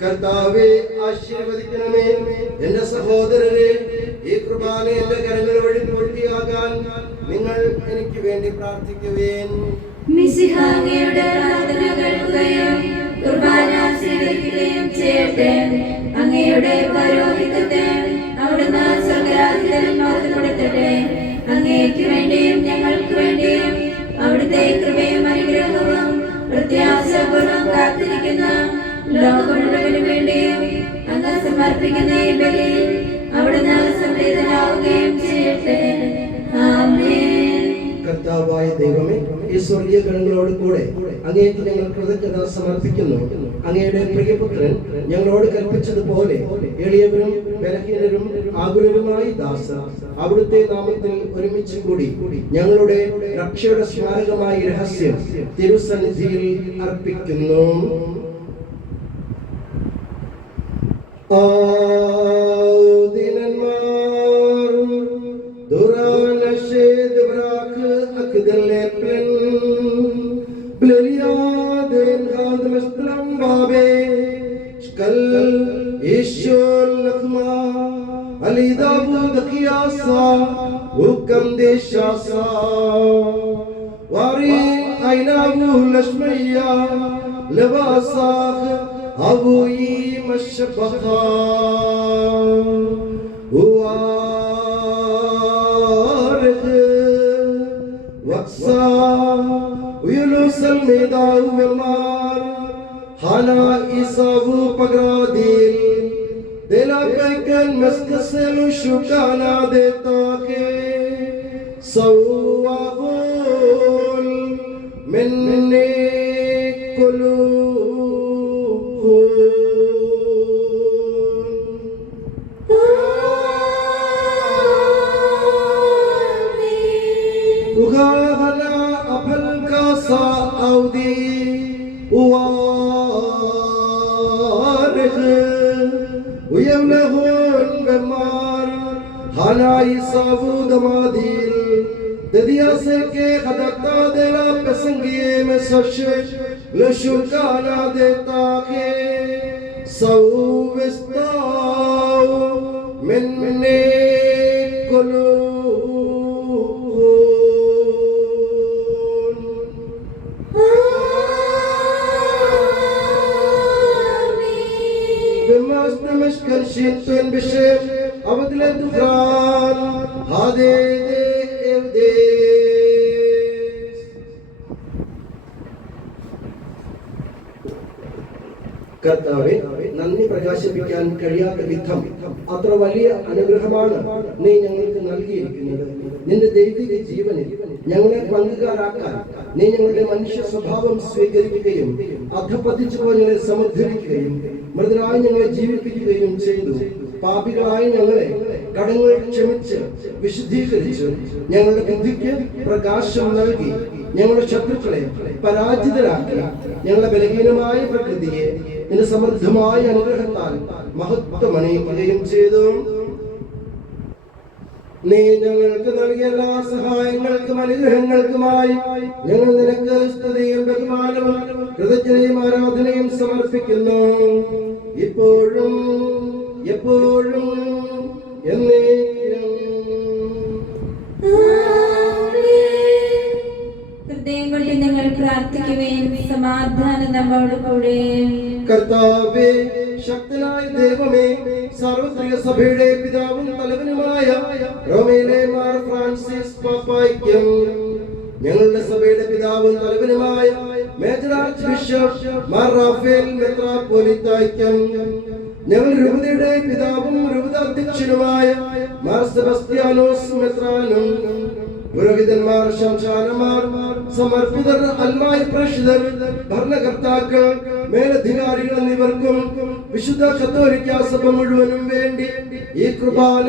കർത്താവേ, ആശീർവദിക്കണമേ. എന്റെ സഹോദരരെ, ഈ കുർബാന എന്റെ കരങ്ങൾ വഴി പൂർത്തിയാകാൻ നിങ്ങൾ എനിക്ക് വേണ്ടി പ്രാർത്ഥിക്കുവേൻ. മിശിഹായുടെ പ്രാർത്ഥന കേൾക്കുകയും കുർബാന സ്വീകരിക്കുകയും ചെയ്യട്ടെ. അങ്ങയുടെ പൗരോഹിത്യത്തെ അവിടുന്ന് സ്വർഗ്ഗരാജ്യത്തിൽ മഹത്വപ്പെടുത്തട്ടെ. അങ്ങേക്ക് വേണ്ടിയും ഞങ്ങൾക്ക് വേണ്ടിയും അവിടുത്തെ കൃപയും അനുഗ്രഹവും പ്രത്യാശപൂർവ്വം കാത്തിരിക്കുന്ന ലോകം മുഴുവനു വേണ്ടിയും അങ്ങ് സമർപ്പിക്കുന്ന ഈ ബലിയിൽ അവിടുന്ന് സംപ്രീതനാവുകയും ചെയ്യട്ടെ. ആമേൻ. കർത്താവായ ദൈവമേ, ഈ സ്വർഗീയ ഗണങ്ങളോട് കൂടെ അങ്ങേക്ക് ഞങ്ങൾ കൃതജ്ഞത സമർപ്പിക്കുന്നു. അങ്ങയുടെ പ്രിയപുത്രൻ ഞങ്ങളോട് കൽപ്പിച്ചതുപോലെ എളിയവരും ബലഹീനരും ആകുലരുമായി ദാസ അവിടുത്തെ നാമത്തിൽ ഒരുമിച്ച് കൂടി ഞങ്ങളുടെ രക്ഷയുടെ സ്മാരകമായ രഹസ്യം തിരുസന്നിധിയിൽ അർപ്പിക്കുന്നു. أبوي مشبخا وارخ وقصا ويلوس الميداو والمار حالا إسابو پگراديل دلا بيكن مستسل شكانا دیتا کے سوابول مني وغاهنا أبل كاسا أودي وارخ ويملهون بمار هانا يسابو دماديل دديا سكي خدقتا دلا پسنگيه میں سشش لشکانا دیتا کے سوستاو مني مشكل شيطان بشير أبدل الدخان هذه കർത്താവേ, നന്ദി പ്രകാശിപ്പിക്കാൻ കഴിയാത്ത വിധം അത്ര വലിയ അനുഗ്രഹമാണ് നീ ഞങ്ങൾക്ക് നൽകിയിരിക്കുന്നത്. നിന്റെ ദൈവിക ജീവനിൽ ഞങ്ങളെ പങ്കുകാരാക്കാൻ നീ ഞങ്ങളുടെ മനുഷ്യ സ്വഭാവം സ്വീകരിക്കുകയും അധപതിച്ചു ഞങ്ങളെ സമുദ്ധരിക്കുകയും മൃതരായി ഞങ്ങളെ ജീവിപ്പിക്കുകയും ചെയ്തു. പാപികളായി ഞങ്ങളെ കടങ്ങൾ ക്ഷമിച്ച് വിശുദ്ധീകരിച്ച് ഞങ്ങളുടെ ബുദ്ധിക്ക് പ്രകാശം നൽകി ഞങ്ങളുടെ ശത്രുക്കളെ പരാജിതരാക്കി ഞങ്ങളുടെ ബലഹീനമായ പ്രകൃതിയെ നിന്റെ സമൃദ്ധമായ അനുഗ്രഹത്താൽ മഹത്വമണിയിക്കുകയും ചെയ്തു. നീ ഞങ്ങൾക്ക് നൽകിയ എല്ലാ സഹായങ്ങൾക്കും അനുഗ്രഹങ്ങൾക്കുമായി ഞങ്ങൾ നിനക്ക് സ്തുതിയും ബഹുമാനവും കൃതജ്ഞതയും ആരാധനയും സമർപ്പിക്കുന്നു, ഇപ്പോഴും എപ്പോഴും എന്നേക്കും. ഹൃദയം കൊണ്ട് നിങ്ങൾ പ്രാർത്ഥിക്കുകയും സമാധാനം നമ്മോട് കൂടെ. കർത്താവേ, ശക്തനായ ദൈവമേ, സാർവത്രിക സഭയുടെ പിതാവും തലവനുമായ റോമയിലെ മാർ ഫ്രാൻസിസ് പാപ്പായ്ക്കും ഞങ്ങളുടെ സഭയുടെ പിതാവും തലവനുമായ major archbishop Mar Raphael മെത്രാപ്പോലീത്തായ്ക്കും ഞങ്ങൾ രൂപതയുടെ പിതാവും രൂപത അധ്യക്ഷനുമായ മാർ സെബസ്ത്യാനോസ് മെത്രാനും പുരോഹിതന്മാർ, ശംശാനമാർ, സമർപ്പിതർ, അൽമായ പ്രേക്ഷിതർ, ഭരണകർത്താക്കൾ, മേലധികാരികൾ എന്നിവർക്കും വിശുദ്ധ കത്തോലിക്ക സഭ മുഴുവനും വേണ്ടി ഈ കുർബാന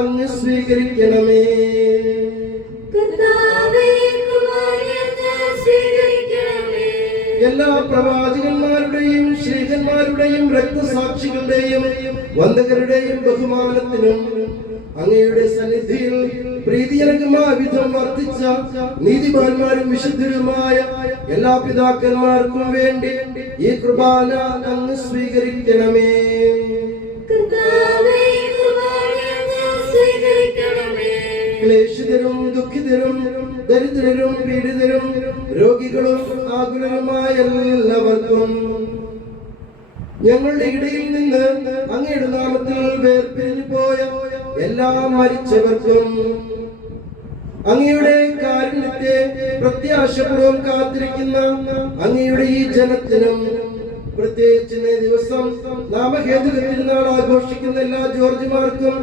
അങ്ങ് സ്വീകരിക്കണമേ. എല്ലാ പ്രവാചകന്മാരുടെയും ശ്രീഹന്മാരുടെയും രക്തസാക്ഷികളുടെയും വന്ദകരുടെയും ബഹുമാനത്തിനും അങ്ങയുടെ സന്നിധിയിൽ പ്രീതിജനകമായ വിധം വർദ്ധിച്ച നീതിമാന്മാരും വിശുദ്ധരുമായ എല്ലാ പിതാക്കന്മാർക്കും വേണ്ടി ഈ കുർബാന അങ്ങ് സ്വീകരിക്കണമേ. ക്ലേശിതരും ദുഃഖിതരും ദരിദ്രരും പീഡിതരും രോഗികളും ആകുലരുമായ എല്ലാവർക്കും ഞങ്ങളുടെ ഇടയിൽ നിന്ന് അങ്ങയുടെ നാമത്തിൽ വേർപിരിഞ്ഞു പോയ എല്ലാ മരിച്ചവർക്കും അങ്ങയുടെ കാരുണ്യത്തെ പ്രത്യാശപൂർവ്വം കാത്തിരിക്കുന്ന അങ്ങയുടെ ഈ ജനത്തിനും പ്രത്യേകിച്ച് ദിവസം നാമഹേതുക തിരുനാൾ ആഘോഷിക്കുന്ന എല്ലാ ജോർജുമാർക്കും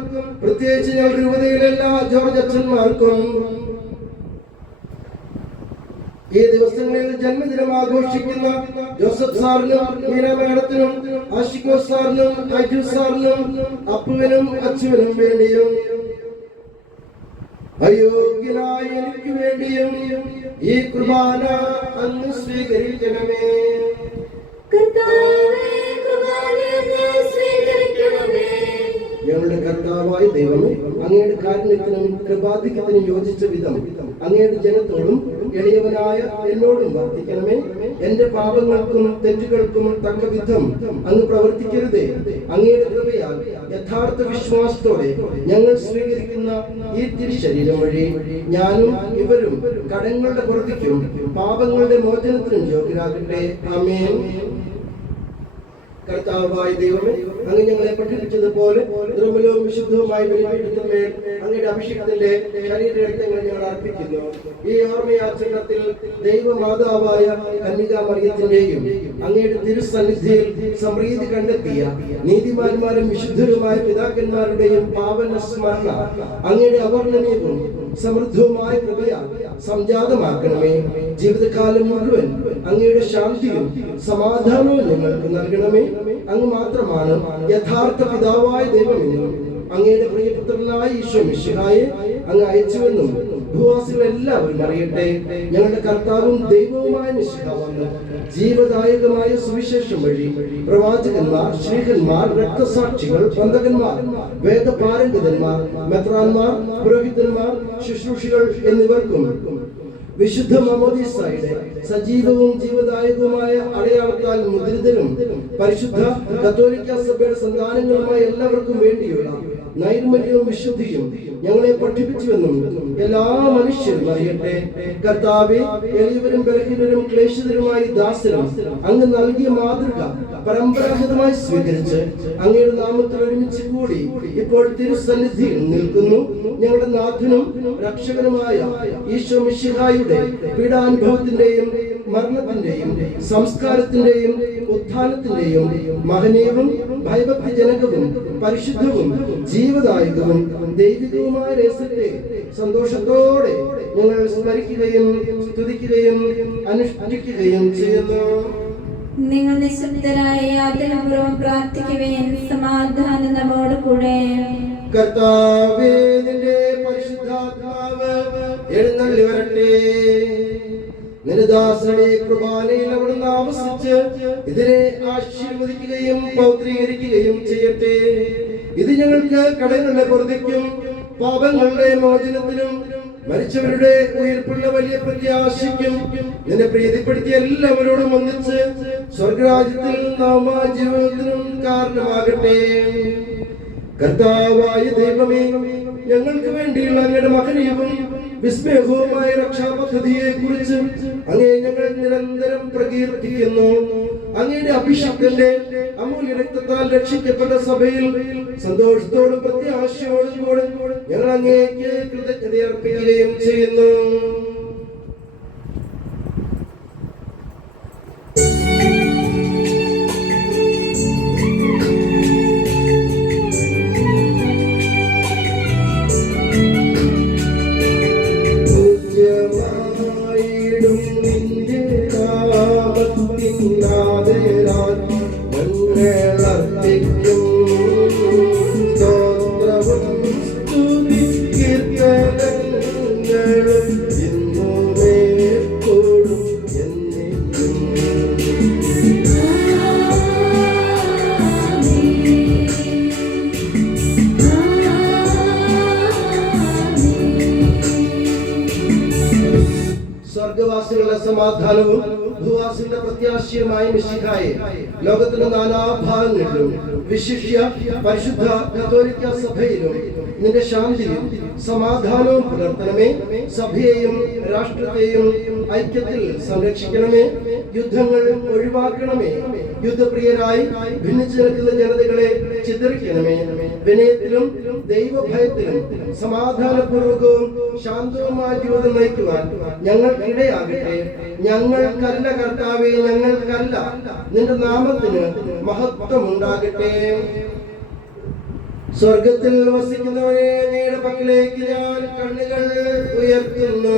പ്രത്യേകിച്ച് ഞങ്ങളുടെ രൂപതയിലെ എല്ലാ ജോർജ് അച്ഛന്മാർക്കും ഈ ദിവസങ്ങളിൽ ജന്മദിനം ആഘോഷിക്കുന്ന ജോസഫ് സാറിനും മീന മാഡത്തിനും ആഷിഖോ സാറിനും അജു സാറിനും അപ്പുവിനും അച്ചുവിനും വേണ്ടിയും അയോഗ്യനായ എനിക്ക് വേണ്ടിയും ഈ കുർബാന അങ്ങ് സ്വീകരിക്കണമേ. ഞങ്ങളുടെ കർത്താവായ ദൈവമേ, അങ്ങയുടെ കാരുണ്യത്തിനും കൃപാധിക്യത്തിനും യോജിച്ച വിധം അങ്ങയുടെ ജനത്തോടും എളിയവനായ എന്നോടും വർദ്ധിക്കണമേ. എന്റെ പാപങ്ങൾക്കും തെറ്റുകൾക്കും തക്ക വിധം അങ്ങ് പ്രവർത്തിക്കരുതേ. അങ്ങയുടെ കൃപയാൽ യഥാർത്ഥ വിശ്വാസത്തോടെ ഞങ്ങൾ സ്വീകരിക്കുന്ന ഈ തിരുശരീരം വഴി ഞാനും ഇവരും കടങ്ങളുടെ പുറത്തേക്കും പാപങ്ങളുടെ മോചനത്തിനും യോഗ്യരാകട്ടെ. ആമേൻ. കർത്താവായ ദൈവമേ, അങ്ങ് ഞങ്ങളെ പഠിപ്പിച്ചതുപോലെ നിർമ്മലവും വിശുദ്ധവുമായ ബലിപീഠത്തിന്മേൽ അങ്ങയുടെ അഭിഷേകത്തിന്റെ ശരീരരക്തങ്ങൾ ഞങ്ങൾ അർപ്പിക്കുന്നു. ഈ ഓർമ്മയാചരണത്തിൽ ദൈവമാതാവായ കന്യകാമറിയത്തിന്റെയും അങ്ങയുടെ തിരുസന്നിധിയിൽ സമൃദ്ധി കണ്ടെത്തിയ നീതിമാന്മാരും വിശുദ്ധരുമായ പിതാക്കന്മാരുടെയും പാവന സ്മരണ അങ്ങയുടെ അവർണ്ണനീയവും സമൃദ്ധവുമായ കൃപയാൽ സംജാതമാക്കണമേ. ജീവിതകാലം മുഴുവൻ അങ്ങയുടെ ശാന്തിയും സമാധാനവും ഞങ്ങൾക്ക് നൽകണമേ. അങ്ങ് മാത്രമാണ് യഥാർത്ഥ പിതാവായ ദൈവമെന്നും അങ്ങയുടെ പ്രിയപുത്രനായ ഈശോ മിശിഹായെ അങ്ങ് അയച്ചുവെന്നും ഭൂവാസികൾ എല്ലാവരും അറിയട്ടെ. ഞങ്ങളുടെ കർത്താവും ദൈവവുമായ മിശിഹ വന്ന് ജീവദായകമായ സുവിശേഷം വഴി പ്രവാചകന്മാർ, ശ്രീഹന്മാർ, രക്തസാക്ഷികൾ, ബന്ധകന്മാർ, വേദപാരംഗതന്മാർ, മെത്രാന്മാർ, പുരോഹിതന്മാർ, ശുശ്രൂഷികൾ എന്നിവർക്കും വിശുദ്ധ മാമോദീസായുടെ സജീവവും ജീവദായകവുമായ അടയാളത്താൽ മുദ്രിതരും പരിശുദ്ധ കത്തോലിക്ക സഭയുടെ സന്താനങ്ങളുമായ എല്ലാവർക്കും വേണ്ടിയുള്ള നൈർമല്യവും വിശുദ്ധിയും ഞങ്ങളെ പഠിപ്പിച്ചുവെന്നും എല്ലാ മനുഷ്യരും അറിയട്ടെ. കർത്താവേ, എളിയവരും ബലഹീനരും ക്ലേശിതരുമായ ദാസരും അങ്ങ് നൽകിയ മാതൃക പരമ്പരാഗതമായി സ്വീകരിച്ച് അങ്ങയുടെ നാമത്തിൽ ഒരുമിച്ച് കൂടി ഇപ്പോൾ തിരുസന്നിധിയിൽ നിൽക്കുന്നു. ഞങ്ങളുടെ നാഥനും രക്ഷകനുമായ ഈശോ മിശിഹായുടെ പീഡാനുഭവത്തിന്റെയും മരണത്തിന്റെയും സംസ്കാരത്തിന്റെയും ഉത്ഥാനത്തിന്റെയും മഹനീയവും ഭയഭക്തിജനകവും പരിശുദ്ധവും ജീവദായകവും ദൈവികവുമായ രഹസ്യത്തെ സന്തോഷത്തോടെ ഞങ്ങൾ സ്മരിക്കുകയും സ്തുതിക്കുകയും അനുഷ്ഠിക്കുകയും ചെയ്യുന്നു. നിങ്ങൾ നിശബ്ദരായി ആദരപൂർവ്വം പ്രാർത്ഥിക്കുവേൻ. സമാധാനം നമ്മോട് കൂടെ. കർത്താവേ, നിന്റെ പരിശുദ്ധാത്മാവ് എഴുന്നള്ളി വരട്ടെ. നിന്റെ ദാസരുടെ കൃപാലയിൽ അവിടുന്ന് ആവസിച്ച് ഇതിനെ ആശീർവദിക്കുകയും പൗത്രീകരിക്കുകയും ചെയ്യട്ടെ. ഇത് ഞങ്ങൾക്ക് കടങ്ങളുടെ പൊറുതിക്കും പാപങ്ങളുടെ മോചനത്തിനും മരിച്ചവരുടെ ഉയർപ്പുള്ള വലിയ പ്രത്യാശയ്ക്കും നിന്നെ പ്രീതിപ്പെടുത്തിയ എല്ലാവരോടും ഒന്നിച്ച് സ്വർഗരാജ്യത്തിൽ നാമാജീവനത്തിനും കാരണമാകട്ടെ. കർത്താവായ ദൈവമേ, ഞങ്ങൾക്ക് വേണ്ടിയുള്ള അങ്ങയുടെ മഹനീയവും വിസ്മയവുമായ രക്ഷാപദ്ധതിയെ കുറിച്ച് അങ്ങേ ഞങ്ങൾ നിരന്തരം പ്രകീർത്തിക്കുന്നു. അങ്ങയുടെ അഭിഷേകത്തിന്റെ അമൂല്യ രക്തത്താൽ രക്ഷിക്കപ്പെട്ട സഭയിൽ സന്തോഷത്തോടും പ്രത്യാശയോടും കൂടെ ഞങ്ങൾ അങ്ങേക്ക് കൃതജ്ഞത അർപ്പിക്കുകയും ചെയ്യുന്നു. സ്വർഗവാസികളുടെ സമാധാനവും ഭൂവാസികളുടെ പ്രത്യാശയുമായ മിശിഹായെ ലോകത്തിന്റെ നാനാഭാഗങ്ങളിലും വിശിഷ്യ പരിശുദ്ധ കത്തോലിക്ക സഭയിലും നിന്റെ ശാന്തിയും സമാധാനവും പുലർത്തണമേ. സഭയെയും രാഷ്ട്രത്തെയും ഐക്യത്തിൽ സംരക്ഷിക്കണമേ. യുദ്ധങ്ങൾ ഒഴിവാക്കണമേ. യുദ്ധപ്രിയരായി ഭിന്നിച്ചു നിൽക്കുന്ന ജനതകളെ ചിതറിക്കണമേ. വിനയത്തിലും ദൈവഭയത്തിലും സമാധാനപൂർവകവും ശാന്തവുമായ ജീവിതം നയിക്കുവാൻ ഞങ്ങൾക്കിടയാകട്ടെ. ഞങ്ങൾക്കല്ല കർത്താവേ, ഞങ്ങൾക്കല്ല, നിന്റെ നാമത്തിന് മഹത്വമുണ്ടാകട്ടെ. സ്വർഗത്തിൽ വസിക്കുന്നവരെ അങ്ങയുടെ പക്കലേക്ക് ഞാൻ കണ്ണുകൾ ഉയർത്തുന്നു.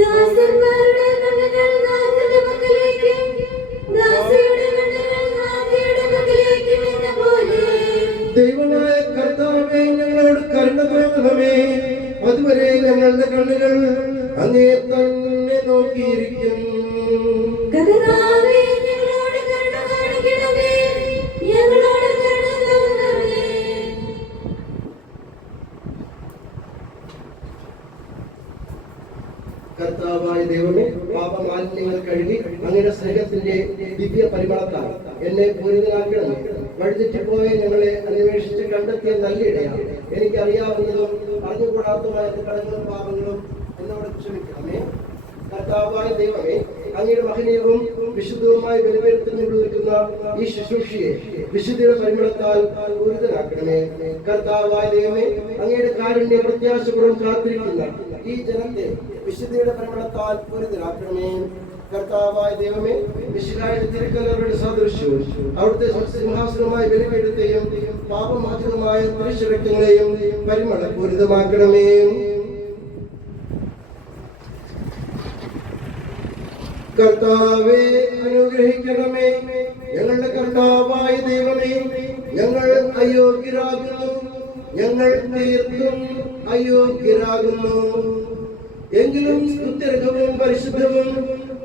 ദാസന്മാരുടെ കണ്ണുകൾ നാഥന്റെ പക്കലേക്കും ദാസിയുടെ കണ്ണുകൾ നാഥയുടെ പക്കലേക്കും എന്ന പോലെ ദൈവമായ കർത്താവേ, ഞങ്ങളോട് കരുണ തോന്നണമേ. അതുവരെ ഞങ്ങളുടെ കണ്ണുകൾ അങ്ങേ തന്നെ നോക്കിയിരിക്കും. കർത്താവേ, ഞങ്ങളോട് കരുണ കാണിക്കണമേ. ഞങ്ങളോട് കരുണ തോന്നണമേ. കർത്താവായ ദൈവമേ, പാപമാലിന്യങ്ങൾ കഴുകി അങ്ങയുടെ സ്നേഹത്തിന്റെ ദിവ്യ പരിമളത്താൽ എന്നെ പൂരിതനാക്കണമേ. വഴിതെറ്റിപ്പോയ ഞങ്ങളെ അന്വേഷിച്ച് കണ്ടെത്തിയ നല്ല ഇടയാണ്. എനിക്കറിയാവുന്നതും അറിഞ്ഞുകൂടാത്തതുമായ കടങ്ങളും പാപങ്ങളും എന്നോട് ക്ഷമിക്കണമേ. കർത്താവായ ദൈവമേ, അങ്ങയുടെ മഹനീയവും വിശുദ്ധവുമായി ബലിപീഠത്തിനുള്ളിരിക്കുന്ന ഈ ശുശ്രൂഷയെ വിശുദ്ധിയുടെ പരിമളത്താൽ പൂരിതനാക്കണമേ. കർത്താവായ ദൈവമേ, അങ്ങയുടെ കാരുണ്യ പ്രത്യാശപൂർവ്വം കാത്തിരിക്കുന്ന ഈ ജനത്തെ വിശുദ്ധിയുടെ പരിമളത്താൽ പൂരിതനാക്കണമേ. കർത്താവായ ദൈവമേ, മിശിഹായുടെ തിരുക്കലറുടെ സദൃശ്യവും അവിടുത്തെ സിംഹാസനമായ ബലിപീഠത്തെയും പാപമോചകമായ തിരുശരക്തങ്ങളെയും പരിമളപൂരിതമാക്കണമേ. കർത്താവേ, അനുഗ്രഹിക്കണമേ. ഞങ്ങളുടെ കർത്താവായ ദൈവമേ, ഞങ്ങൾ അയോഗ്യരാകുന്നു, ഞങ്ങൾ തീർത്തും അയോഗ്യരാകുന്നു. എങ്കിലും സ്തുത്യർഹവും പരിശുദ്ധവും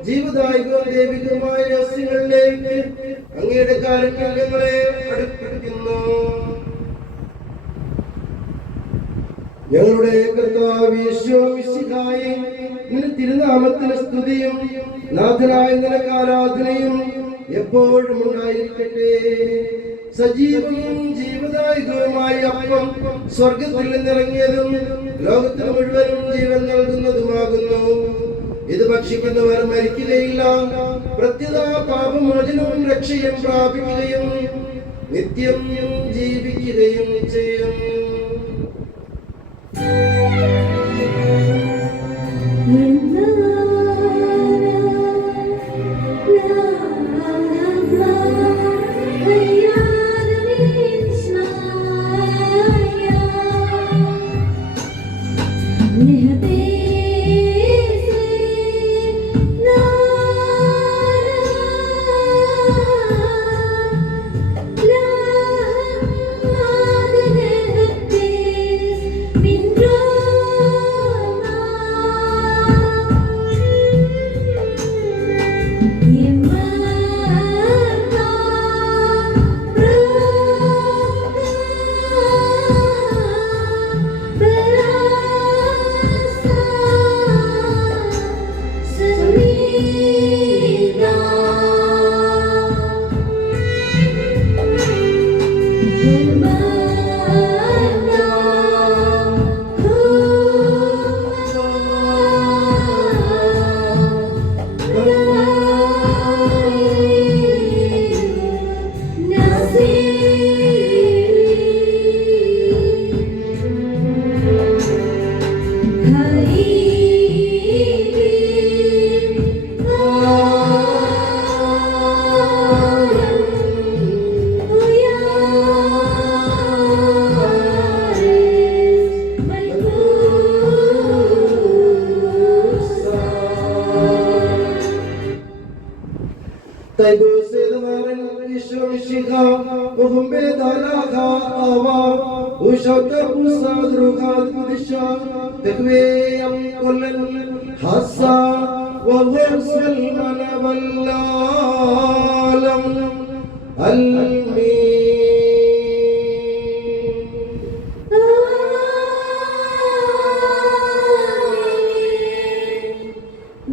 ജീവദായകവും ദൈവികവുമായ രഹസ്യങ്ങളിലേക്ക് അങ്ങയുടെ കാരുണ്യം ഞങ്ങളെ അടുപ്പിക്കുന്നു. ഞങ്ങളുടെ കർത്താവ് യേശുമിശിഹായേ, നിന്റെ തിരുനാമത്തിന് സ്തുതിയും നാഥനായ നിനക്ക് ആരാധനയും എപ്പോഴും ഉണ്ടായിരിക്കട്ടെ. സജീവവും ജീവദായകവുമായ അപ്പം സ്വർഗത്തിൽ നിന്നിറങ്ങിയതും ലോകത്തിന് മുഴുവനും ജീവൻ നൽകുന്നതുമാകുന്നു. ഇത് ഭക്ഷിക്കുന്നവർ മരിക്കുകയില്ല, പ്രത്യുത പാപമോചനവും രക്ഷയും പ്രാപിക്കുകയും നിത്യം ജീവിക്കുകയും ചെയ്യും.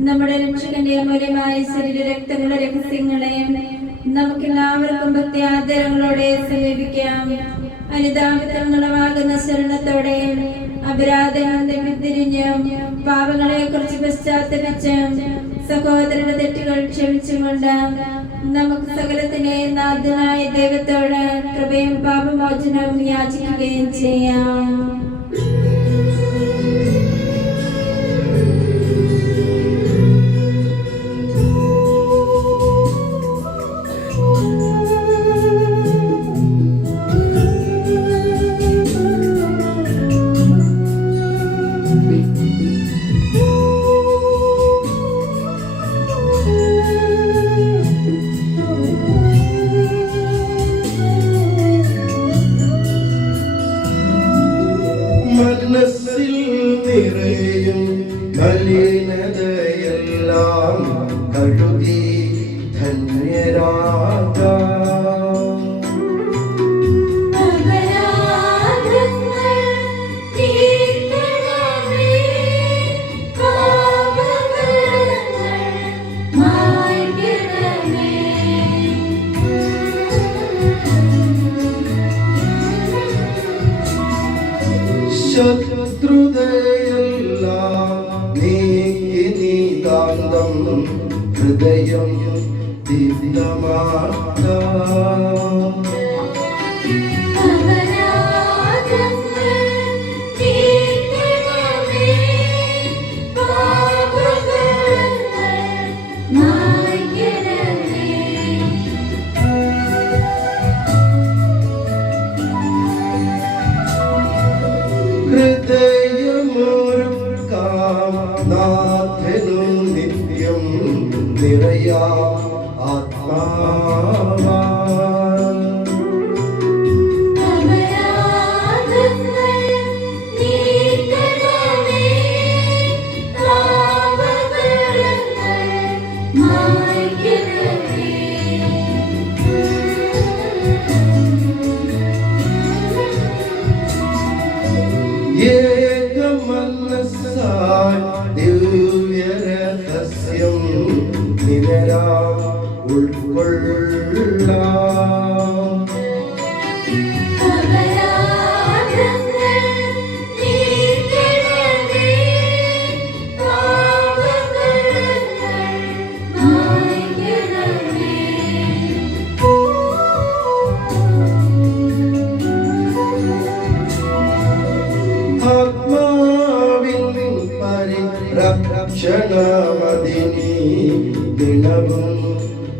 നമ്മുടെ രക്ഷകന്റെ അമൂല്യമായ ശരീര രക്തങ്ങളുടെ രഹസ്യങ്ങളെ നമുക്കെല്ലാവർക്കും ഭക്തിയാദരങ്ങളോടെ സമീപിക്കാം. അനുതാപങ്ങളുമാകുന്ന ശരണത്തോടെ അപരാധങ്ങളുടെ പിന്തിരിഞ്ഞും പാപങ്ങളെ കുറിച്ച് പശ്ചാത്തപിച്ച് സഹോദരന്റെ തെറ്റുകൾ ക്ഷമിച്ചുകൊണ്ട് നമുക്ക് സകലത്തിന്റെ നാഥനായ ദൈവത്തോട് കൃപയും പാപമോചനവും യാചിക്കുകയും ചെയ്യാം. മനസ്സിൽ നിറയും മലിനതയെല്ലാം കഴുകി ധന്യരാകാം. ശത്രുതയെല്ലാം നീക്കി നീതാ ഹൃദയം ദീപ്തമാക്കാം. ഹൃദയമൊരുക്കാം നാഥനു നിത്യം നിറയാം ആത്മാവാ. ഏകമനസ്സായി ദിവ്യരഹസ്യം നിതരാം ഉൾക്കൊള്ളാം. ആത്മാവിൻ പരിരക്ഷണമതിനി ദിനവും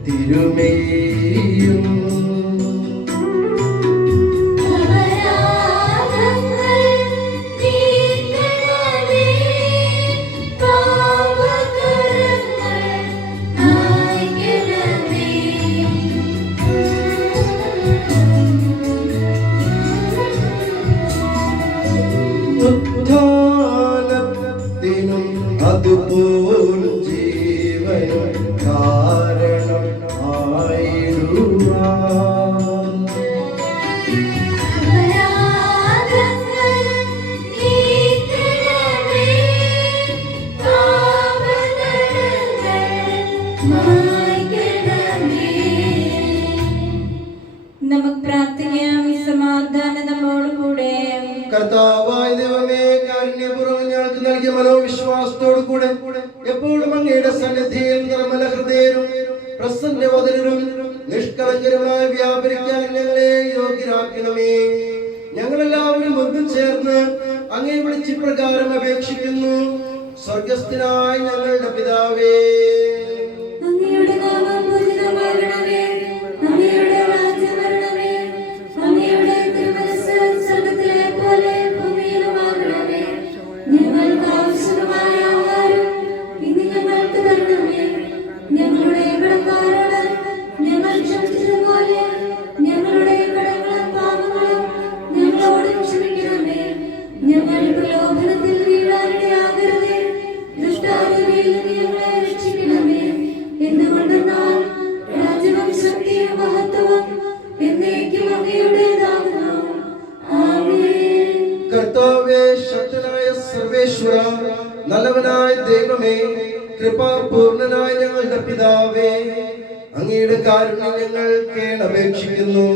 തിരുമേയും. ഉദ്ധാനത്തിനും അതുപോൽ ജീവനും കാരണം ആയിടുവാൻ. നമുക്ക് പ്രാർത്ഥിക്കാം. സമാധാനം നമ്മോടുകൂടെ. കർത്താവായ ദൈവമേ, കാരുണ്യപൂർവ്വം ഞങ്ങൾക്ക് നൽകിയ മനോവിശ്വാസത്തോടു കൂടെ എപ്പോഴും അങ്ങയുടെ സന്നിധിയിൽ നിർമ്മല ഹൃദയരും പ്രസന്നവദനരും നിഷ്കളങ്കരുമായി വ്യാപരിക്കാൻ ഞങ്ങളെ യോഗ്യരാക്കണമേ. ഞങ്ങളെല്ലാവരും ഒന്നും ചേർന്ന് അങ്ങേ വിളിച്ച് പ്രകാരം അപേക്ഷിക്കുന്നു. സ്വർഗസ്ഥനായ ഞങ്ങളുടെ പിതാവേ, അങ്ങയുടെ നാമം പൂജിതമാകണമേ. അങ്ങയുടെ രാജ്യം വരണമേ. അങ്ങയുടെ തിരുമനസ്സ് സ്വർഗ്ഗത്തിലെ പോലെ ഭൂമിയിലുമാകണമേ. ഞങ്ങൾക്ക് ആവശ്യമായ ആഹാരം ഇന്ന് ഞങ്ങൾക്ക് തരണമേ. ഞങ്ങളുടെ കടക്കാരോട് ഞങ്ങൾ ക്ഷമിച്ചതുപോലെ ഞങ്ങളുടെ കടങ്ങളും പാപങ്ങളും ഞങ്ങളോട് ക്ഷമിക്കണമേ. ഞങ്ങൾ പ്രലോഭനത്തിൽ വീഴാനിടയാകരുതേ. ദുഷ്ടാരൂപിയിൽ നിന്ന് ഞങ്ങളെ രക്ഷിക്കണമേ. എന്തുകൊണ്ടെന്നാൽ രാജ്യവും ശക്തിയും മഹത്വവും എന്നേക്കും അങ്ങയുടേതാകുന്നു. ആമേൻ. കർത്താവേ, ശക്തനായ സർവേശ്വര, നല്ലവനായ ദൈവമേ, കൃപാപൂർണനായ ഞങ്ങളുടെ പിതാവേ, അങ്ങയുടെ കാരുണ്യം ഞങ്ങൾ കേണപേക്ഷിക്കുന്നു.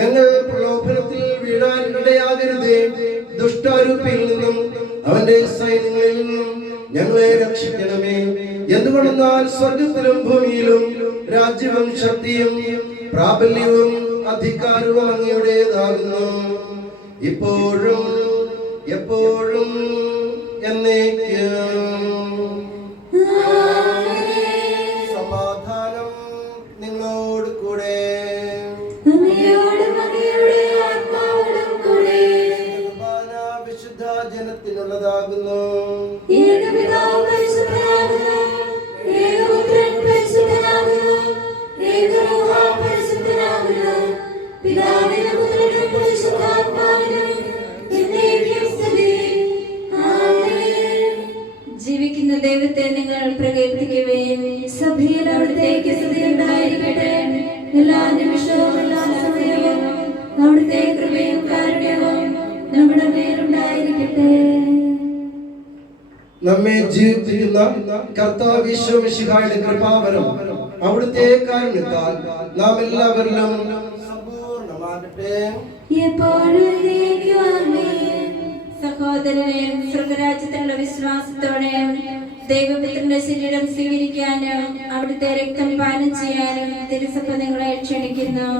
ഞങ്ങൾ പ്രലോഭനത്തിൽ വീഴാനിടയാകരുതേ. ദുഷ്ടാരൂപിയിൽ നിന്നും അവന്റെ സൈന്യങ്ങളിൽ നിന്നും ഞങ്ങളെ രക്ഷിക്കണമേ. എന്തുകൊണ്ടെന്നാൽ സ്വർഗത്തിലും ഭൂമിയിലും രാജ്യവും ശക്തിയും പ്രാബല്യവും അധികാരവും അങ്ങയുടേതാകുന്നു, ഇപ്പോഴും എപ്പോഴും എന്നേക്കും. സമാധാനം നിങ്ങളോട് കൂടെ. അങ്ങയോടും അങ്ങയുടെ ആത്മാവോടും കൂടെ. കുർബാന വിശുദ്ധ ജനത്തിനുള്ളതാകുന്നു. ഏകപിതാവ് പരിശുദ്ധനാകുന്നു. ഏകപുത്രൻ പരിശുദ്ധനാകുന്നു. ഏകരൂഹ പരിശുദ്ധനാകുന്നു. പിതാവിനും പുത്രനും പരിശുദ്ധാത്മാവിനും എന്നേക്കും സ്തുതി. ആമേൻ. ജീവിക്കുന്ന ദൈവത്തെ നിങ്ങൾ പ്രകീർത്തിക്കുവേൻ. സഭയിൽ അവിടുത്തേക്ക് സ്തുതി ഉണ്ടായിരിക്കട്ടെ. എല്ലാ നിമിഷവും എല്ലാ സമയവും അവിടുത്തെ കൃപയും കാരുണ്യവും നമ്മുടെ മേലുണ്ടായിരിക്കട്ടെ. നമ്മെ ജീവിപ്പിക്കുന്ന കർത്താവ് ഈശോ മിശിഹായുടെ കൃപാവരം അവിടുത്തെ കാരുണ്യത്താൽ നാം എല്ലാവരിലും സമ്പൂർണ്ണമാകട്ടെ. എപ്പോഴും എന്നേക്കും ആമേൻ. സഹോദരനെ, സ്വർഗരാജ്യത്തിലുള്ള വിശ്വാസത്തോടെ ദൈവപുത്രന്റെ ശരീരം സ്വീകരിക്കാനും അവിടുത്തെ രക്തം പാനം ചെയ്യാനും തിരുസഭ നിങ്ങളെ ക്ഷണിക്കുന്നു.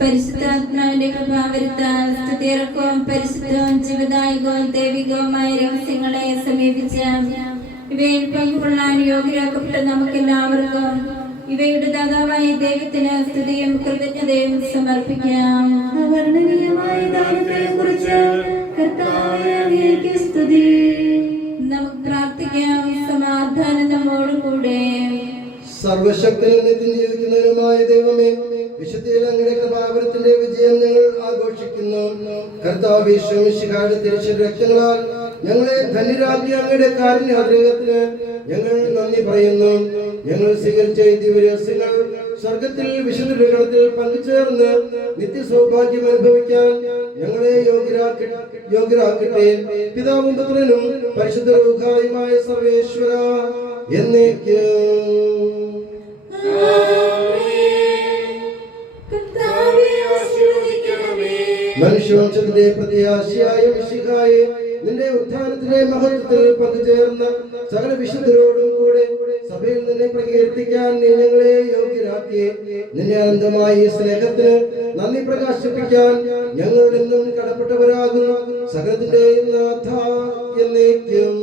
പരിശുദ്ധാത്മാവിന്റെ കൃപാവരുത്താൽ സ്തുതിയർക്കവും പരിശുദ്ധവും ജീവദായകവും ദൈവികവുമായ രഹസ്യങ്ങളെ സമീപിച്ച ഇവയിൽ പങ്കുകൊള്ളാൻ യോഗ്യരാക്കപ്പെട്ട നമുക്കെല്ലാവർക്കും ഇവയുടെ ദാതാവായ ദൈവത്തിന് സ്തുതിയും കൃതജ്ഞതയും സമർപ്പിക്കാം. അവർണ്ണനീയമായ ദാനത്തെക്കുറിച്ച് കർത്താവേ അങ്ങേക്ക് സ്തുതി. നമുക്ക് പ്രാർത്ഥിക്കാം. സമാധാനം നമ്മോടുകൂടെ. സർവശക്തനും നിത്യം ജീവിക്കുന്നതിനുമായ ദൈവമേ, വിശുദ്ധിയിൽ അങ്ങയുടെ കൃപാവരത്തിന്റെ വിജയം ഞങ്ങൾ ആഘോഷിക്കുന്നു. കർത്താവേ, ഈശോമിശിഹായുടെ തിരുശരീര രക്തങ്ങളാൽ ഞങ്ങളെ ധന്യരാക്കിയ അങ്ങയുടെ കാരുണ്യാഗ്രഹത്തിന് ഞങ്ങൾ നന്ദി പറയുന്നു. ഞങ്ങൾ സ്വീകരിച്ച ഈ ദിവ്യരഹസ്യങ്ങൾ സ്വർഗത്തിൽ വിശുദ്ധ ഗണത്തിൽ പങ്കുചേർന്ന് നിത്യസൗഭാഗ്യം അനുഭവിക്കാൻ ഞങ്ങളെ യോഗ്യരാക്കട്ടെ. പിതാവും പുത്രനും പരിശുദ്ധ റൂഹായുമായ സർവേശ്വര എന്നേക്കും. മനുഷ്യവംശത്തിന്റെ പ്രത്യാശയായ മിശിഹായെ, നിന്റെ ഉത്ഥാനത്തിലെ മഹത്വത്തിൽ പങ്കുചേർന്ന സകല വിശുദ്ധരോടും കൂടെ സഭയിൽ നിന്നെ പ്രകീർത്തിക്കാൻ നീ ഞങ്ങളെ യോഗ്യരാക്കി. നിന്നെ അനന്തമായ ഈ സ്നേഹത്തിന് നന്ദി പ്രകാശിപ്പിക്കാൻ ഞങ്ങൾ എന്നും കടപ്പെട്ടവരാകുന്നു. സകലത്തിന്റെയും നാഥ എന്നേക്കും.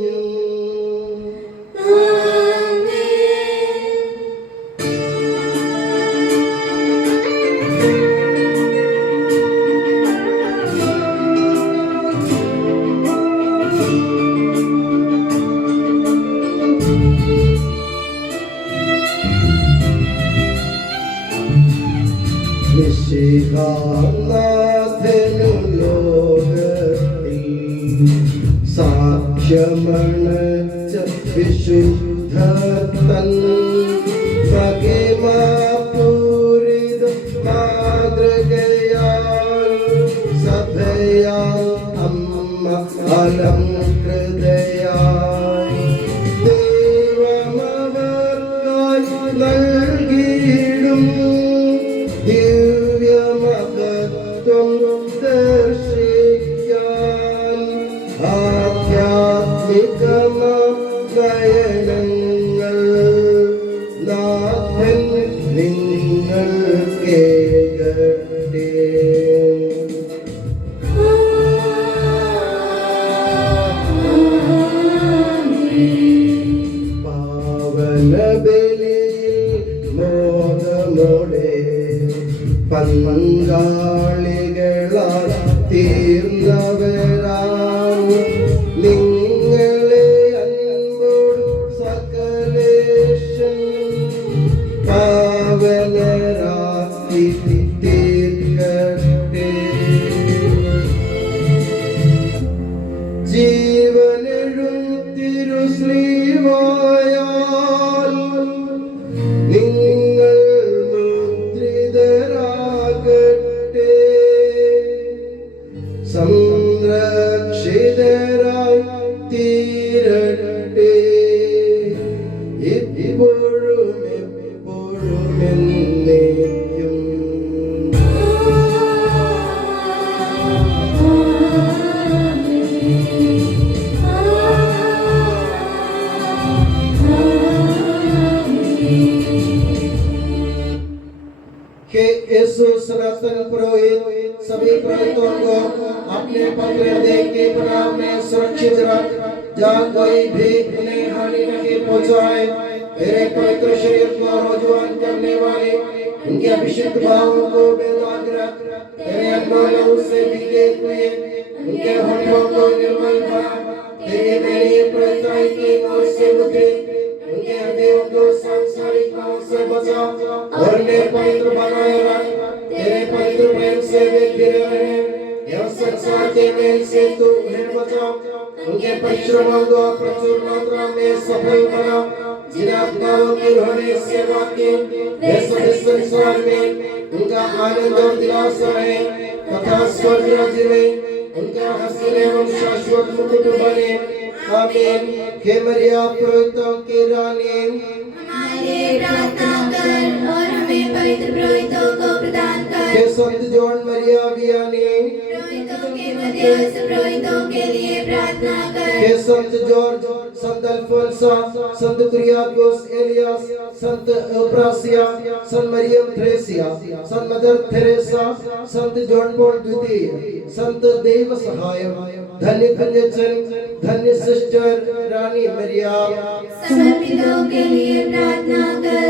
സാക്ഷ്യമണച്ച വിശുദ്ധൻ മഹിമാപൂരിത മാതൃകയാൽ സഭയാൽ അമ്മ അലംകൃതയായി ദൈവമവർക്കായി നൽകിയിടും ദിവ്യമഹത്വം ദർശിക്കാൻ ആധ്യാത്മികമയനങ്ങൾ നാഥൻ നിങ്ങൾ കേൾക്കട്ടെ. പങ്കാളികളാൽ തീർന്നവരാം നിങ്ങളെ അൻപോടു സകലേശൻ പാവനരാക്കി തീർക്കട്ടെ. ജീവനെഴും തിരുശ്ലീവായാൽ നിങ്ങൾ മുദ്രിതരാകട്ടെ. സംരക്ഷിതരായി തീരട്ടെ ഇപ്പോഴും എപ്പോഴും എന്നേക്കും. कि यीशु सनातन पुरोहित सभी पुरोहितों को अपने पवित्र देह के प्रणाम में सुरक्षित रख, जहाँ कोई भी उन्हें हानि नहीं पहुँचाए। तेरे पवित्र शरीर को रोजवान करने वाले उनके अभिषिक्त भावों को बेदाग रख। तेरे अनमोल लहू से भीगे हुए उनके होठों को निर्मल बना। तेरे मेरी पवित्राई की ओर से मुद्रित उनके हृदयों को सांसारिक कामों से बचा और उन्हें पवित्र बनाए रख। तेरे पवित्र प्रेम से वे घिरे रहे एवं संसार के मेल से तू उन्हें बचा। उनके परिश्रमों को प्रचुर मात्रा में सफल बना। जिन आत्माओं की उन्होंने सेवा की वे सभी संसार में उनका आनंद और दिलासा है तथा स्वर्ग राज्य में उनका हसीन एवं शाश्वत मुकुट बने। आमीन। हे मरिया पुरोहितों की रानी, हमारे लिए प्रार्थना कर और हमें पवित्र पुरोहितों को प्रदान कर। हे संत जॉन मरिया वियानी, पुरोहितों के मध्य पुरोहितों के लिए प्रार्थना कर। हे संत जॉर्ज, संत अल्फोंसा, संत कुरियाकोस एलियास, संत अब्रासिया, संत मरियम थ्रेसिया, संत मदर थेरेसा, संत जॉन पॉल द्वितीय, संत देव सहाय, धन्य कन्याचन, धन्य सिस्टर रानी मरिया, समर्पितों के लिए प्रार्थना कर